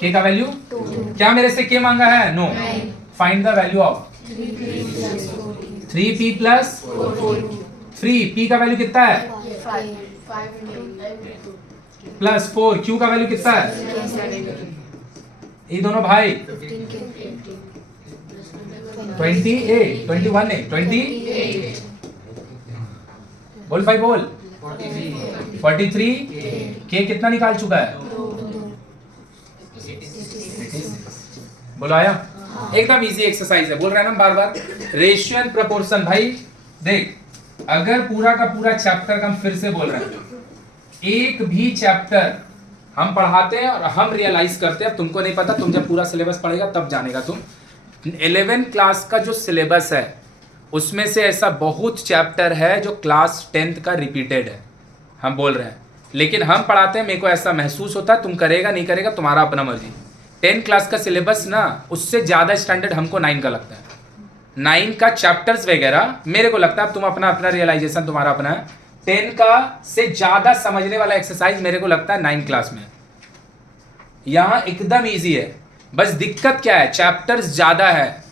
k का वैल्यू क्या मेरे से k मांगा है? No. Find the value of 3p plus 3p का वैल्यू कितना है? प्लस 4, q का वैल्यू कितना है? ये दोनों भाई 28, 21 है, 20, बोल भाई बोल, 43, k कितना निकाल चुका है? बोलो आया? एकदम इजी एक्सरसाइज है, बोल रहे हैं ना बार बार, रेशियो एंड प्रोपोर्शन। भाई देख, अगर पूरा का पूरा चैप्टर का हम फिर से बोल रहे हैं, एक भी चैप्टर हम पढ़ाते हैं और हम रियलाइज करते हैं, तुमको नहीं पता, तुम जब पूरा सिलेबस पढ़ेगा तब जानेगा तुम। 11th क्लास का जो सिलेबस है उसमें से ऐसा बहुत चैप्टर है जो क्लास 10th का रिपीटेड है, हम बोल रहे हैं, लेकिन हम पढ़ाते हैं, मेरे को ऐसा महसूस होता है, तुम करेगा नहीं करेगा तुम्हारा अपना मर्जी। 10th क्लास का सिलेबस ना, उससे ज़्यादा स्टैंडर्ड हमको 9 का लगता है। 9 का चैप्टर्स वगैरह मेरे को लगता है, अब तुम अपना अपना रियलाइजेशन तुम्हारा अपना है, 10 का से ज़्यादा समझने वाला एक्सरसाइज मेरे को लगता है 9 क्लास में। यहाँ एकदम ईजी है, बस दिक्कत क्या है, चैप्टर्स ज़्यादा है।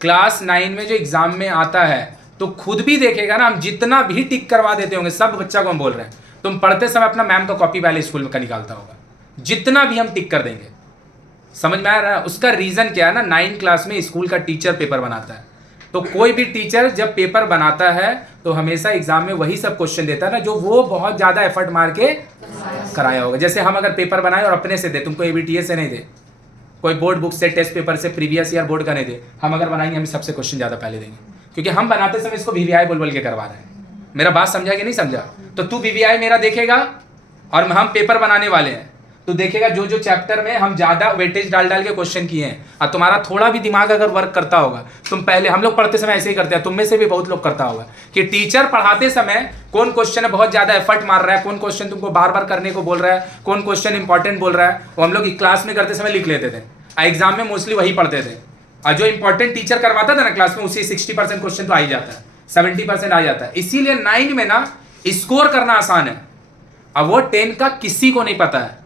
क्लास 9 में जो एग्जाम में आता है तो खुद भी देखेगा ना, हम जितना भी टिक करवा देते होंगे, सब बच्चा को हम बोल रहे हैं, तुम पढ़ते समय अपना मैम का कॉपी पहले स्कूल में का निकालता होगा, जितना भी हम टिक कर देंगे। समझ में आ रहा है? उसका रीज़न क्या है ना, 9 क्लास में स्कूल का टीचर पेपर बनाता है, तो कोई भी टीचर जब पेपर बनाता है तो हमेशा एग्जाम में वही सब क्वेश्चन देता है ना जो वो बहुत ज़्यादा एफर्ट मार के कराया होगा। जैसे हम अगर पेपर बनाए और अपने से दे, तुमको ABTS से नहीं दे, कोई बोर्ड बुक से, टेस्ट पेपर से, प्रीवियस ईयर बोर्ड का नहीं दे, हम अगर बनाएंगे हम सबसे क्वेश्चन ज़्यादा पहले देंगे, क्योंकि हम बनाते समय इसको VVI बोल बोल के करवा रहे हैं। मेरा बात समझा कि नहीं समझा? तो तू VVI मेरा देखेगा और हम पेपर बनाने वाले हैं, तो देखेगा जो जो चैप्टर में हम ज्यादा वेटेज डाल डाल के क्वेश्चन किए हैं और तुम्हारा थोड़ा भी दिमाग अगर वर्क करता होगा, तुम पहले, हम लोग पढ़ते समय ऐसे ही करते हैं, तुम में से भी बहुत लोग करता होगा कि टीचर पढ़ाते समय कौन क्वेश्चन है बहुत ज्यादा एफर्ट मार रहा है, कौन क्वेश्चन तुमको बार बार करने को बोल रहा है, कौन क्वेश्चन इंपॉर्टेंट बोल रहा है, वो हम लोग क्लास में करते समय लिख लेते थे, एग्जाम में मोस्टली वही पढ़ते थे। और जो इंपॉर्टेंट टीचर करवाता था ना क्लास में, उसी 60% क्वेश्चन तो आ ही जाता है, 70% आ जाता है। इसीलिए 9 में ना स्कोर करना आसान है। अब वो 10 का किसी को नहीं पता है,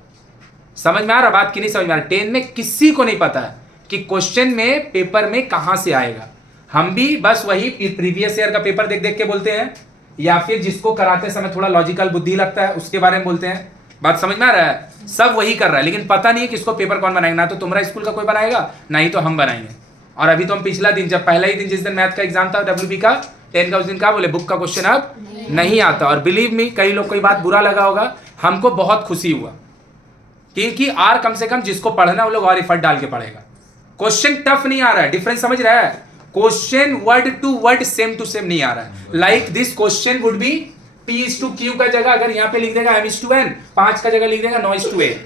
समझ में आ रहा बात की नहीं समझ में आ रहा? 10 में किसी को नहीं पता है कि क्वेश्चन में पेपर में कहां से आएगा। हम भी बस वही प्रीवियस ईयर का पेपर देख देख के बोलते हैं, या फिर जिसको कराते समय थोड़ा लॉजिकल बुद्धि लगता है उसके बारे में बोलते हैं। बात समझ में आ रहा है? सब वही कर रहा है, लेकिन पता नहीं है किसको पेपर कौन बनाएगा। ना तो तुम्हारा स्कूल का कोई बनाएगा, ना ही तो हम बनाएंगे। और अभी तो हम पिछला दिन, जब पहला ही दिन जिस दिन मैथ का एग्जाम था WB का 10 का, उस दिन क्या बोले, बुक का क्वेश्चन अब नहीं आता। और बिलीव मी, कई लोग कोई बात बुरा लगा होगा, हमको बहुत खुशी हुआ क्योंकि आर कम से कम जिसको पढ़ना वो लोग और एफर्ट डाल के पढ़ेगा। क्वेश्चन टफ नहीं आ रहा है, डिफरेंस समझ रहा है? Question word to word same to same नहीं आ रहा है। Like this question would be P/Q का जगह अगर यहाँ पे लिख देगा M/N, 5 का जगह लिख देगा 9:8,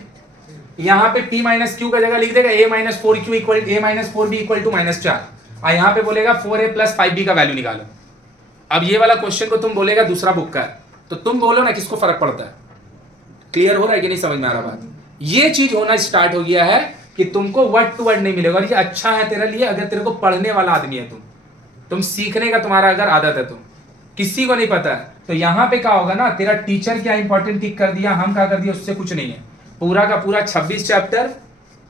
यहाँ पे P-Q का जगह लिख देगा A-4Q equal A-4B equal to -4, और यहाँ पे बोलेगा 4A + 5B का वैल्यू निकालो। अब ये वाला क्वेश्चन को तुम बोलेगा दूसरा बुक का है, तो तुम बोलो ना किसको फर्क पड़ता है? क्लियर हो रहा है कि नहीं समझ में आ रहा बात? ये चीज होना स्टार्ट हो गया है कि तुमको वर्ड टू वर्ड नहीं मिलेगा। और ये अच्छा है तेरे लिए अगर तेरे को पढ़ने वाला आदमी है, तुम सीखने का तुम्हारा अगर आदत है, तुम किसी को नहीं पता है, तो यहाँ पे क्या होगा ना, तेरा टीचर क्या इंपॉर्टेंट टिक कर दिया, हम क्या कर दिया, उससे कुछ नहीं है। पूरा का पूरा 26 चैप्टर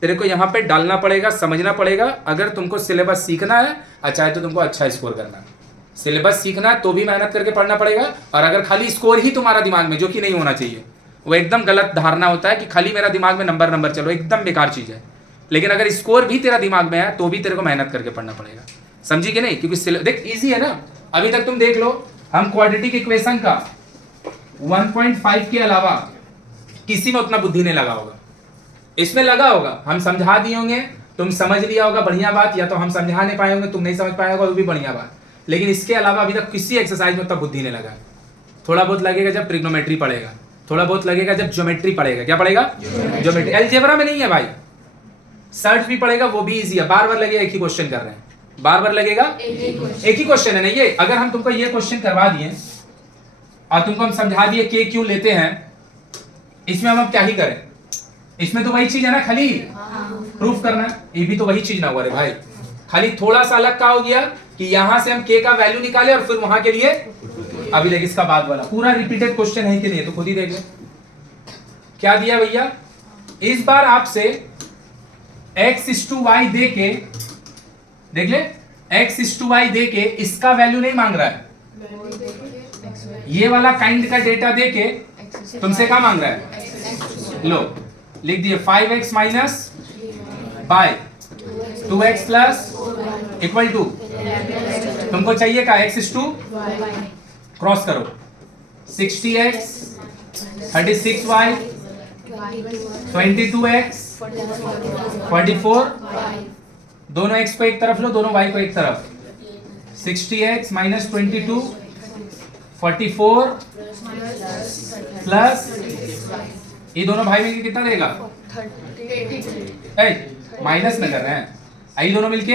तेरे को यहाँ पे डालना पड़ेगा, समझना पड़ेगा। अगर तुमको सिलेबस सीखना है, अच्छा है तो तुमको अच्छा स्कोर करना है। सिलेबस सीखना है तो भी मेहनत करके पढ़ना पड़ेगा। और अगर खाली स्कोर ही तुम्हारा दिमाग में, जो कि नहीं होना चाहिए, वो एकदम गलत धारणा होता है कि खाली मेरा दिमाग में नंबर चलो, एकदम बेकार चीज है। लेकिन अगर स्कोर भी तेरा दिमाग में है तो भी तेरे को मेहनत करके पढ़ना पड़ेगा। समझी कि नहीं? क्योंकि देख इजी है ना। अभी तक तुम देख लो, हम क्वाड्रेटिक इक्वेशन का 1.5 के अलावा किसी में उतना बुद्धि नहीं लगा होगा। इसमें लगा होगा, हम समझा दिए होंगे, तुम समझ लिया होगा, बढ़िया बात। या तो हम समझा नहीं पाए होंगे, तुम नहीं समझ पाए होगा, वो भी बढ़िया बात। लेकिन इसके अलावा अभी तक किसी एक्सरसाइज में उतना बुद्धि नहीं लगा। थोड़ा बहुत लगेगा जब ट्रिग्नोमेट्री पढ़ेगा, थोड़ा बहुत लगेगा जब ज्योमेट्री पढ़ेगा। क्या पढ़ेगा? ज्योमेट्री। अलजेब्रा में नहीं है भाई, सर्च भी पढ़ेगा, वो भी इजी है। बार बार लगेगा एक ही क्वेश्चन कर रहे हैं, बार बार लगेगा एक ही क्वेश्चन है ना ये। अगर हम तुमको ये क्वेश्चन करवा दिए और तुमको हम समझा दिए के क्यों लेते हैं, इसमें हम अब क्या ही करें? इसमें तो वही चीज है ना, खाली प्रूफ करना। ये भी तो वही चीज ना हुआ रे भाई, खाली थोड़ा सा अलग का हो गया कि यहां से हम के का वैल्यू निकाले और फिर वहां के लिए। अभी देख इसका बाद वाला पूरा रिपीटेड क्वेश्चन है कि नहीं, तो खुद ही देख ले क्या दिया भैया। इस बार आपसे x/y दे के, देख ले, x/y दे के इसका वैल्यू नहीं मांग रहा है, ये वाला काइंड का डेटा दे के तुमसे क्या मांग रहा है? लो लिख दिए 5x minus by 2x plus equal to, तुमको चाहिए का x/, क्रॉस करो 60x 36y 22x 44, दोनों x को एक तरफ लो, दोनों y को एक तरफ। 60x माइनस 22 44 प्लस ये दोनों भाई मिलके कितना देगा? माइनस में कर रहे हैं, ये दोनों मिलके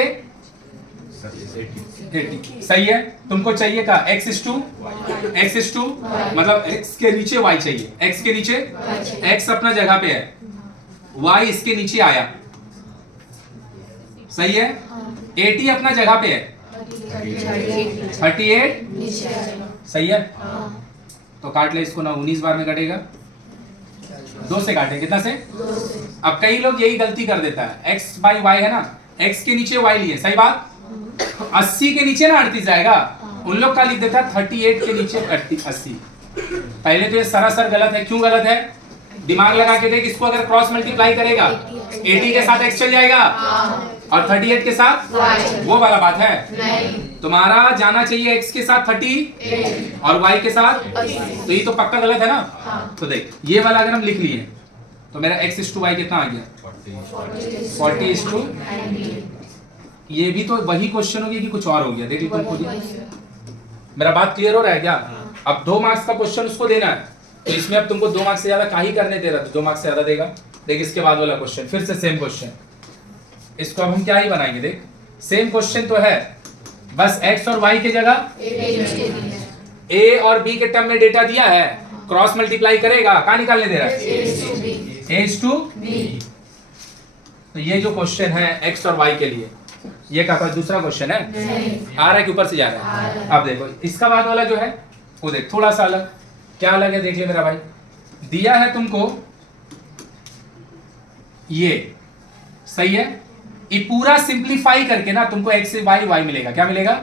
80। सही है। तुमको चाहिए का x/, मतलब x के नीचे y चाहिए, x के नीचे, x अपना जगह पे है, y इसके नीचे आया। सही है। 80 अपना जगह पे है, 38 सही है। तो काट ले इसको ना, 19 बार में कटेगा, 2 से काटे, कितना से? अब कई लोग यही गलती कर देता है, x/y है ना, x के नीचे y लिए, सही बात। 80 के नीचे ना 38 जाएगा, उन लोग का लिख देता है 38 के नीचे 80। पहले तो ये सरासर गलत है। क्यों गलत है? दिमाग लगा के देख, इसको अगर क्रॉस मल्टीप्लाई करेगा 80 के साथ x चल जाएगा और 38 के साथ वो वाला बात है। तुम्हारा जाना चाहिए x के साथ 30 और y के साथ, तो ये तो पक्का गलत है ना। तो देख ये वाला अगर हम लिख लिए तो मेरा x/y कितना आ गया? 40/, ये भी तो वही क्वेश्चन हो गया कि कुछ और हो गया? देख लो तुम खुद ही। मेरा बात क्लियर हो रहा है क्या? अब 2 मार्क्स का क्वेश्चन उसको देना है, तो इसमें अब तुमको 2 मार्क्स से ज्यादा का ही करने दे रहा है, तो 2 मार्क्स से ज्यादा देगा। देख इसके बाद वाला क्वेश्चन, फिर से सेम क्वेश्चन, इसको अब हम क्या ही बनाएंगे, देख सेम क्वेश्चन तो है, बस x और y की जगह a और b के टर्म में डेटा दिया है, क्रॉस मल्टीप्लाई करेगा, कहाँ निकालने दे रहा है, a टू b। तो ये जो क्वेश्चन है x और y के लिए, ये का दूसरा क्वेश्चन है, आ रहा है कि ऊपर से जा रहा है। अब देखो इसका बाद वाला जो है वो देख थोड़ा सा अलग, क्या अलग है देख ले मेरा भाई। दिया है तुमको ये, सही है, ये पूरा सिंप्लीफाई करके ना तुमको x से y मिलेगा, क्या मिलेगा,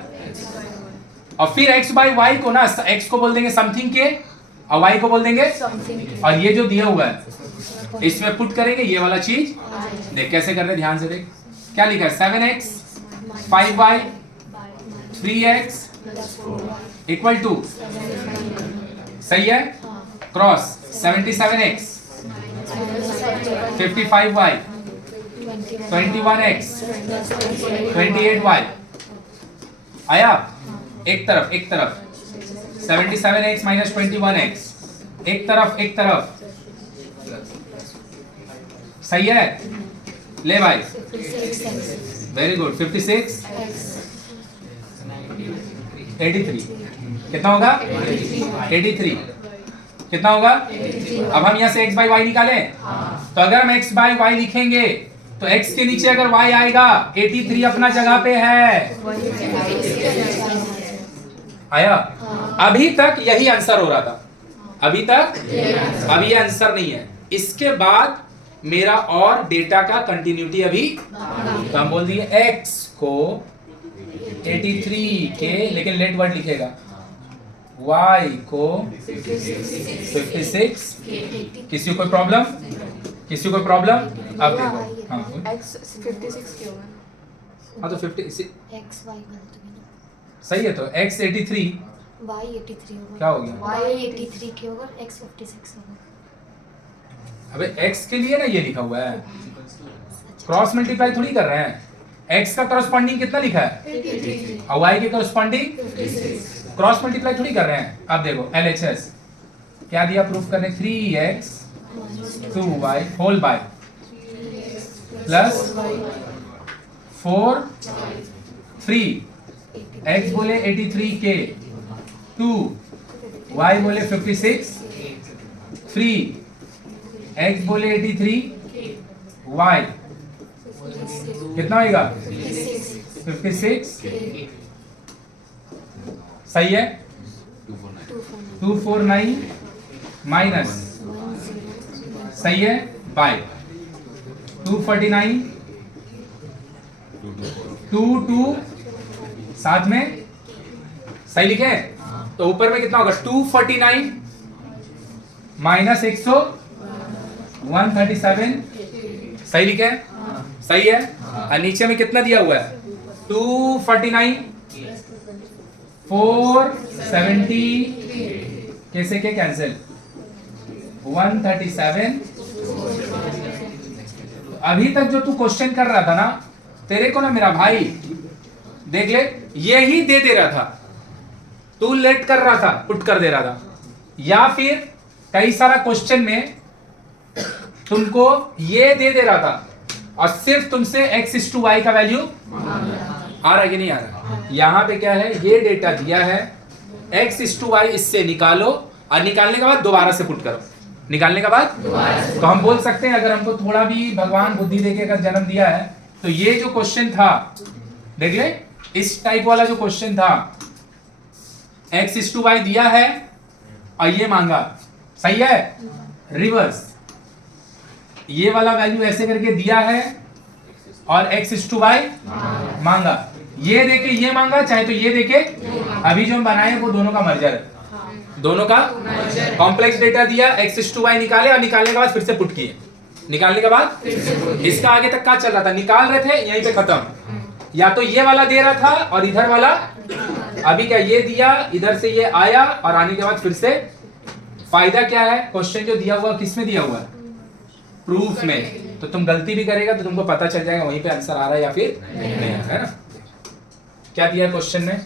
और फिर x बाई y को ना, x को बोल देंगे समथिंग के और y को बोल देंगे, और ये जो दिया हुआ है इसमें पुट करेंगे ये वाला चीज। देख कैसे कर रहे हैं, ध्यान से देख, क्या लिखा है 7x 5y 3x equal to, सही है, cross 77x 55y 21x 28y आया, एक तरफ 77x माइनस 21x, एक तरफ सही है, ले भाई, वेरी गुड, 56 83 कितना होगा, 83 कितना होगा। अब हम यहाँ से x बाई वाई निकालें, तो अगर हम x बाई वाई लिखेंगे तो x के नीचे अगर y आएगा 83 अपना जगह पे है, आया। अभी तक यही आंसर हो रहा था, अभी तक, अभी ये आंसर नहीं है। इसके बाद मेरा और डेटा का कंटिन्यूटी अभी, तो हम बोल दिए x को 83 के, लेकिन लेट वर्ड लिखेगा, y को 56, किसी को कोई प्रॉब्लम, किसी को प्रॉब्लम, अब देखो, हाँ x 56 क्यों है? हाँ तो 50 x y गलत है ना, सही है, तो x 83 y 83 होगा, क्या हो गया, y 83 के होगा, x 56 होगा। अबे x के लिए ना ये लिखा हुआ है, क्रॉस मल्टीप्लाई थोड़ी कर रहे हैं, x का करस्पॉन्डिंग कितना लिखा है, और y के करस्पॉन्डिंग क्रॉस मल्टीप्लाई थोड़ी कर रहे हैं। अब देखो LHS क्या दिया प्रूफ करने, 3x 2y whole bye plus 4 3 x बोले 83 के 2 y बोले 56 3 x बोले 83 y कितना होगा 56, सही है, 249 माइनस, सही है, बाय 249 2 साथ में, सही लिखे, तो ऊपर में कितना होगा 249 माइनस 137, सही लिखे, सही है, और नीचे में कितना दिया हुआ है 249 470 कैसे के कैंसिल 137। अभी तक जो तू क्वेश्चन कर रहा था ना, तेरे को ना मेरा भाई देख ले, यही दे रहा था, तू लेट कर रहा था, पुट कर दे रहा था, या फिर कई सारा क्वेश्चन में तुमको ये दे रहा था और सिर्फ तुमसे x/y का वैल्यू आ रहा है कि नहीं आ रहा। यहां पे क्या है, ये डेटा दिया है, x/y इससे निकालो और निकालने के बाद दोबारा से पुट करो, निकालने के बाद तो हम बोल सकते हैं, अगर हमको थोड़ा भी भगवान बुद्धि देके अगर जन्म दिया है, तो ये जो क्वेश्चन था देख ले, इस टाइप वाला जो क्वेश्चन था, x/y दिया है और ये मांगा, सही है, रिवर्स ये वाला वैल्यू ऐसे करके दिया है और x/y मांगा, ये देके ये मांगा, चाहे तो ये देके, अभी जो हम बनाए वो दोनों का मर्जर है, दोनों का कॉम्प्लेक्स डेटा दिया, x/y निकाले और निकालने के बाद फिर से पुट किए, निकालने के बाद इसका आगे तक क्या चल रहा था, निकाल रहे थे, यहीं पे खत्म, या तो ये वाला दे रहा था और इधर वाला, अभी क्या ये दिया, इधर से ये आया और आने के बाद फिर से, फायदा क्या है, क्वेश्चन जो दिया हुआ किस में दिया हुआ है, प्रूफ में, तो तुम गलती भी करेगा तो तुमको पता चल जाएगा वहीं पे आंसर आ रहा है या फिर नहीं आ रहा है ना। क्या दिया क्वेश्चन में,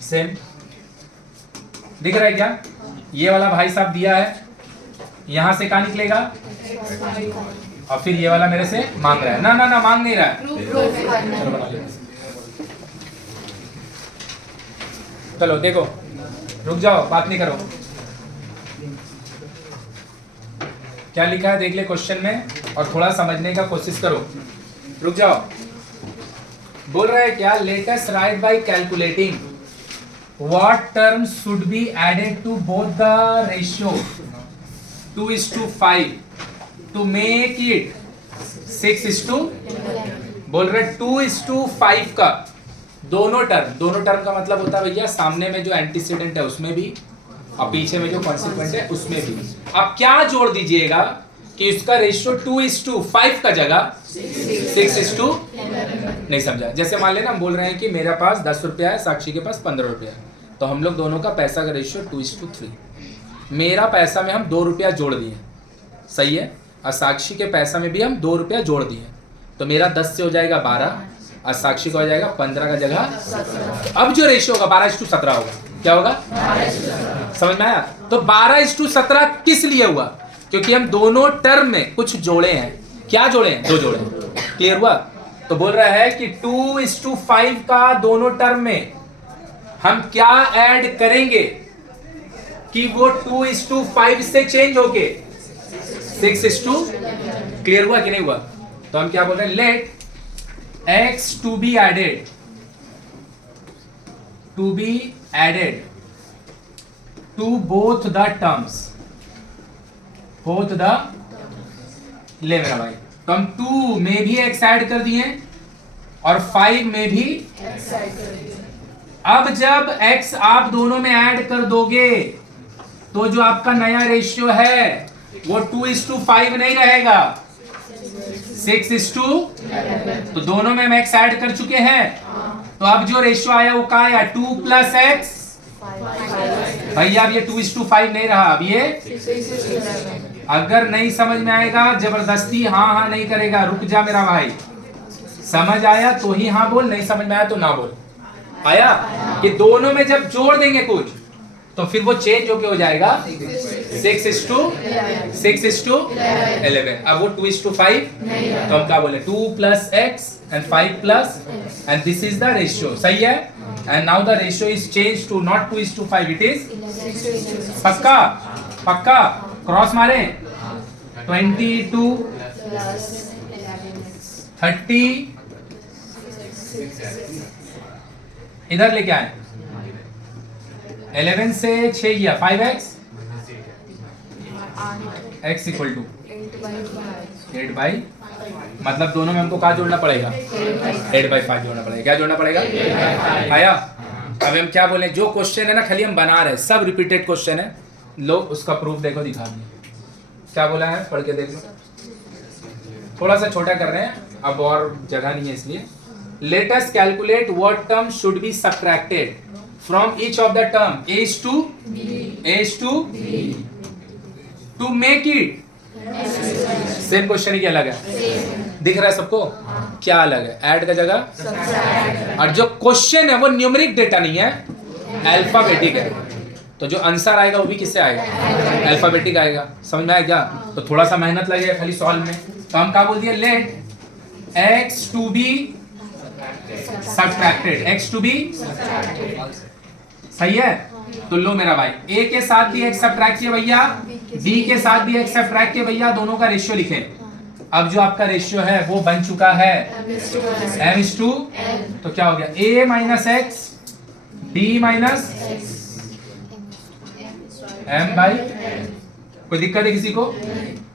सेम दिख रहा है क्या, ये वाला भाई साहब दिया है, यहां से क्या निकलेगा और फिर ये वाला मेरे से मांग रहा है, ना ना ना मांग नहीं रहा है। चलो देखो, रुक जाओ, बात नहीं करो। क्या लिखा है देख ले क्वेश्चन में और थोड़ा समझने का कोशिश करो। रुक जाओ, बोल रहा है क्या, let us write by calculating what terms should be added to both the ratio 2:5 to make it 6:, बोल रहे 2:5 का दोनों टर्म का मतलब होता है भैया सामने में जो एंटीसीडेंट है उसमें भी और पीछे में जो कॉन्सिक्वेंट है उसमें भी। अब क्या जोड़ दीजिएगा कि इसका रेशियो 2:5 का जगह 6:, नहीं समझा। जैसे मान लेना हम बोल रहे हैं कि मेरे पास 10 रुपया है, साक्षी के पास 15 रुपया है, तो हम लोग दोनों का पैसा का रेशियो 2:3। मेरा पैसा में हम 2 रुपया जोड़ दिए, सही है, और साक्षी के पैसा में भी हम 2 रुपया जोड़ दिए, तो मेरा 10 से हो जाएगा 12 और साक्षी का हो जाएगा 15 का जगह। अब जो रेशियो होगा 12:17 होगा। क्या होगा? समझ में आया? तो 12:17 किस लिए हुआ? क्योंकि हम दोनों टर्म में कुछ जोड़े हैं। क्या जोड़े हैं? 2 जोड़े हैं। क्लियर हुआ? तो बोल रहा है कि 2:5 का दोनों टर्म में हम क्या ऐड करेंगे कि वो 2:5 से चेंज होके 6:, क्लियर हुआ कि नहीं हुआ? तो हम क्या बोल रहे हैं, late x to be added to both the terms, ले मेरा भाई, तो हम 2 में भी x ऐड कर दिए और 5 में भी x ऐड कर दिए। अब जब x आप दोनों में ऐड कर दोगे तो जो आपका नया रेशियो है वो 2:5 नहीं रहेगा, 6:, तो दोनों में हम x ऐड कर चुके हैं, तो अब जो रेशियो आया वो क्या आया, 2 + x। भैया अब ये 2:5 नहीं रहा, अब ये अगर नहीं समझ में आएगा जबरदस्ती हाँ नहीं करेगा, रुक जा मेरा भाई, समझ आया तो ही हाँ बोल, नहीं समझ में आया तो ना बोल। आया कि दोनों में जब जोड़ देंगे कुछ तो फिर वो चेंज होके हो जाएगा 6:11। अब वो 2:5, तो हम क्या बोले, 2 + x and 5 + and this is the ratio, सही है। and now the ratio is changed to not 2:5, it is पक्का क्रॉस मारे 22 30 इधर लेके आए, 11 से 6 गया 5x, x = 8/, मतलब दोनों में हमको क्या जोड़ना पड़ेगा, 8/5 जोड़ना पड़ेगा। क्या जोड़ना पड़ेगा? आया? अब हम क्या बोले, जो क्वेश्चन है ना खाली हम बना रहे हैं, सब रिपीटेड क्वेश्चन है, लो उसका प्रूफ देखो, दिखा दिए। क्या बोला है पढ़ के देख लो, थोड़ा सा छोटा कर रहे हैं, अब और जगह नहीं है इसलिए। Let us calculate what term should be subtracted from each of the term a to make it same question ही क्या अलग है, दिख रहा है सबको? क्या अलग है? ऐड का जगह, और जो क्वेश्चन है वो न्यूमेरिक डेटा नहीं है, अल्फाबेटिक है, तो जो आंसर आएगा वो भी किससे आएगा, अल्फाबेटिक आएगा। समझ में आया क्या? तो थोड़ा सा मेहनत लगेगा खाली सॉल्व में, तो हम क्या बोल दिए, late x to be subtracted, x to be, सही है। तो लो मेरा भाई, a के साथ भी x सब्ट्रैक्ट किया भैया, b के साथ भी x सब्ट्रैक्ट किया भैया, दोनों का रेशियो लिखें। अब जो आपका रेशियो है वो बन चुका है m:2, तो क्या हो गया, a - x b - m/, कोई दिक्कत है किसी को?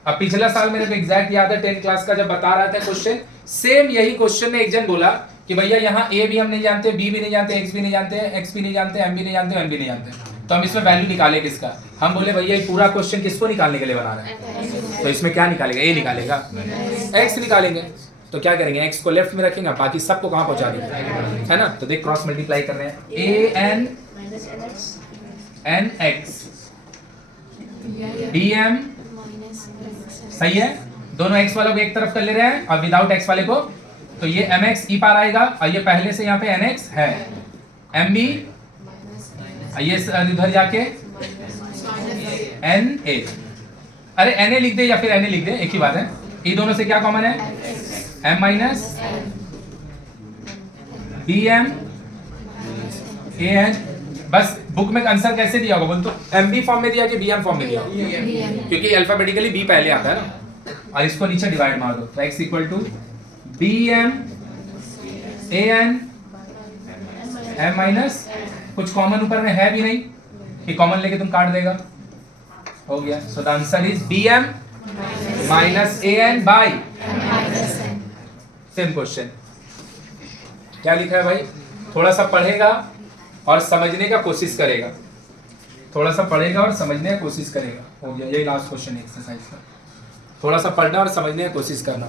अब पिछला साल मेरे को एग्जैक्ट याद है 10th क्लास का जब बता रहा था क्वेश्चन, सेम यही क्वेश्चन में एक जन बोला कि भैया यहाँ a भी हम नहीं जानते, b भी नहीं जानते, x भी नहीं जानते, x भी नहीं जानते, m भी नहीं जानते, n भी नहीं जानते, तो हम इसमें वैल्यू निकाले किसका? हम बोले भैया ये पूरा क्वेश्चन किसको निकालने के लिए बना रहे हैं, तो इसमें क्या निकालेगा, a निकालेगा, x निकालेंगे, तो क्या करेंगे, x को लेफ्ट में रखेंगे, बाकी सबको कहाँ पहुंचा देंगे, है ना। तो देख क्रॉस मल्टीप्लाई कर रहे हैं, a(n)x dm, सही है, दोनों x वालों को एक तरफ कर ले रहे हैं और विदाउट x वाले को, तो ये mx e पार आएगा और ये पहले से यहाँ पे nx है, mb ये इधर जाके na, अरे Na लिख दे या फिर Na लिख दे, एक ही बात है। ये दोनों से क्या कॉमन है? m minus bm an। बस बुक में आंसर कैसे दिया होगा बोल तो, mb फॉर्म में दिया कि bm फॉर्म में दिया? क्योंकि अल्फाबेटिकली b पहले आता है ना, और इसको नीचे डिवाइड मार दो तो x equal to bm an m minus कुछ कॉमन ऊपर में है भी नहीं कि कॉमन लेके तुम काट देगा, हो गया। So the answer is bm minus an by same question. क्या लिखा है भाई? थोड़ा सा पढ़ेगा और समझने का कोशिश करेगा, थोड़ा सा पढ़ेगा और समझने का कोशिश करेगा, हो गया। यही लास्ट क्वेश्चन है एक्सरसाइज का। थोड़ा सा पढ़ना और समझने की कोशिश करना।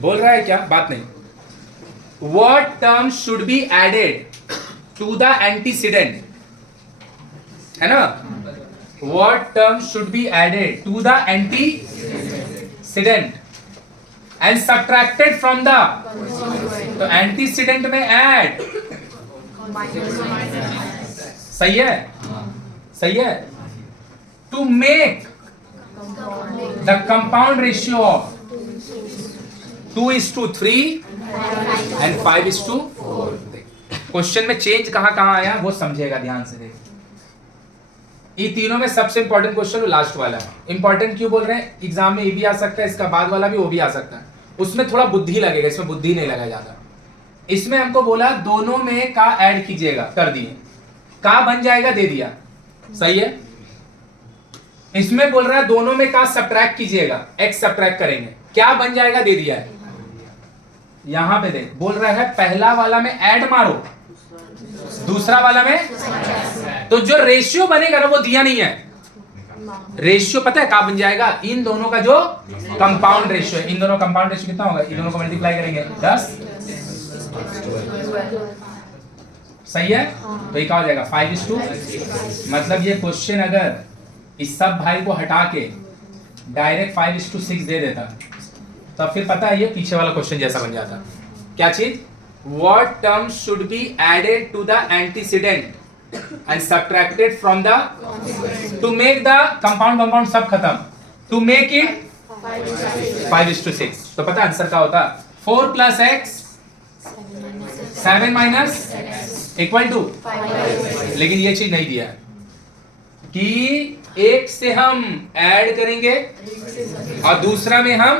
बोल रहा है क्या? बात नहीं। What term should be added to the antecedent? है ना? What term should be added to the antecedent and subtracted from the? तो antecedent में add, सही है, सही है। To make the compound ratio of 2:3 and 5:4। Question में चेंज कहां कहां आया वो समझेगा, ध्यान से देख। ये तीनों में सबसे इंपॉर्टेंट क्वेश्चन लास्ट वाला है। इंपॉर्टेंट क्यों बोल रहे हैं? एग्जाम में ये भी आ सकता है, इसका बाद वाला भी वो भी आ सकता है। उसमें थोड़ा बुद्धि लगेगा, इसमें बुद्धि नहीं लगा जाता। इसमें हमको बोला दोनों में का ऐड कीजिएगा, कर दिए, का बन जाएगा, दे दिया, सही है। इसमें बोल रहा है दोनों में का सब्ट्रैक्ट कीजिएगा, x सब्ट्रैक्ट करेंगे, क्या बन जाएगा, दे दिया है। यहां पे देख, बोल रहा है पहला वाला में ऐड मारो, दूसरा वाला में, तो जो रेशियो बनेगा ना वो दिया नहीं है। रेशियो पता है क्या बन जाएगा? इन दोनों का जो कंपाउंड रेशियो है, इन दोनों कंपाउंड रेशियो कितना होगा? इन दोनों को मल्टीप्लाई करेंगे 10, सही है। तो ये क्या हो जाएगा? 5:6। मतलब ये क्वेश्चन अगर इस सब भाई को हटा के डायरेक्ट 5:6 दे देता तब फिर पता है ये पीछे वाला क्वेश्चन जैसा बन जाता। क्या चीज? What term should be added to the antecedent and subtracted from the to make the compound सब खत्म, to make it 5:6। तो पता आंसर क्या होता? 4 + x 7 - इक्वल टू, लेकिन ये चीज नहीं दिया है कि एक से हम ऐड करेंगे और दूसरा में हम,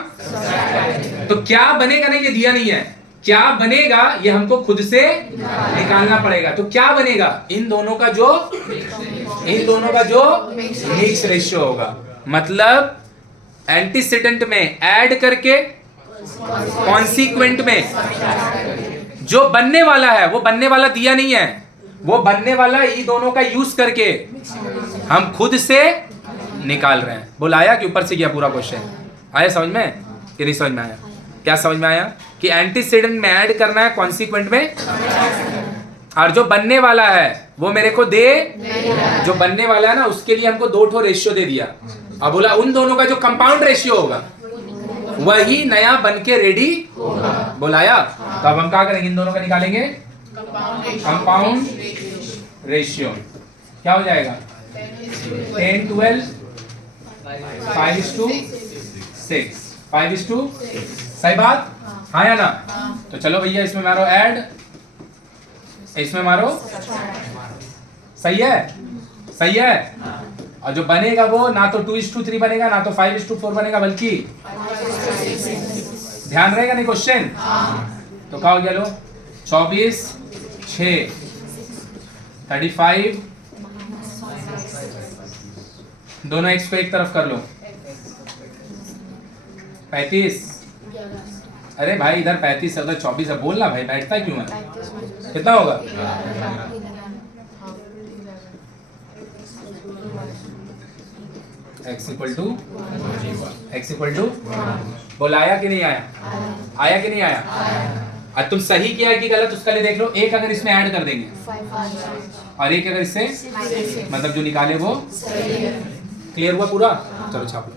तो क्या बनेगा नहीं, ये दिया नहीं है। क्या बनेगा ये हमको खुद से निकालना पड़ेगा। तो क्या बनेगा? इन दोनों का जो मिक्स रेशियो होगा। मतलब एंटीसीडेंट में ऐड करके कॉन्सिक्वेंट में जो बनने वाला है, वो बनने वाला दिया नहीं है, वो बनने वाला ये दोनों का यूज करके हम खुद से निकाल रहे हैं। बुलाया कि ऊपर से गया पूरा क्वेश्चन? आया समझ में कि नहीं समझ में आया? क्या समझ में आया कि एंटीसीडेंट में ऐड करना है कॉन्सिक्वेंट में, और जो बनने वाला है वो मेरे को दे, जो बनने वाला है ना उसके लिए हमको 2 रेशियो दे दिया। अब बोला उन दोनों का जो कंपाउंड रेशियो होगा वही नया बन के रेडी बुलाया। तो अब हम क्या करेंगे? इन दोनों का निकालेंगे कंपाउंड रेशियो। क्या हो जाएगा? 10 12 5:6 5:6, सही बात? हाँ या ना? तो चलो भैया इसमें मारो ऐड, इसमें मारो, सही है, सही है। और जो बनेगा वो ना तो 2:3 बनेगा ना तो 5:4 बनेगा, बल्कि ध्यान रहेगा नहीं क्वेश्चन। तो क्या हो गया? लो 24 6 35, दोनों x को एक तरफ कर लो, 35। अरे भाई इधर 35 है उधर 24 है, बोलना भाई, बैठता है क्यों है? कितना होगा? x इक्वल टू बोल, आया कि नहीं आया? आया कि नहीं आया? अब तुम सही किया है कि गलत उसका लिए देख लो। एक अगर इसमें ऐड कर देंगे और एक अगर इससे, मतलब जो निकाले वो क्लियर हुआ पूरा। चलो छाप लो।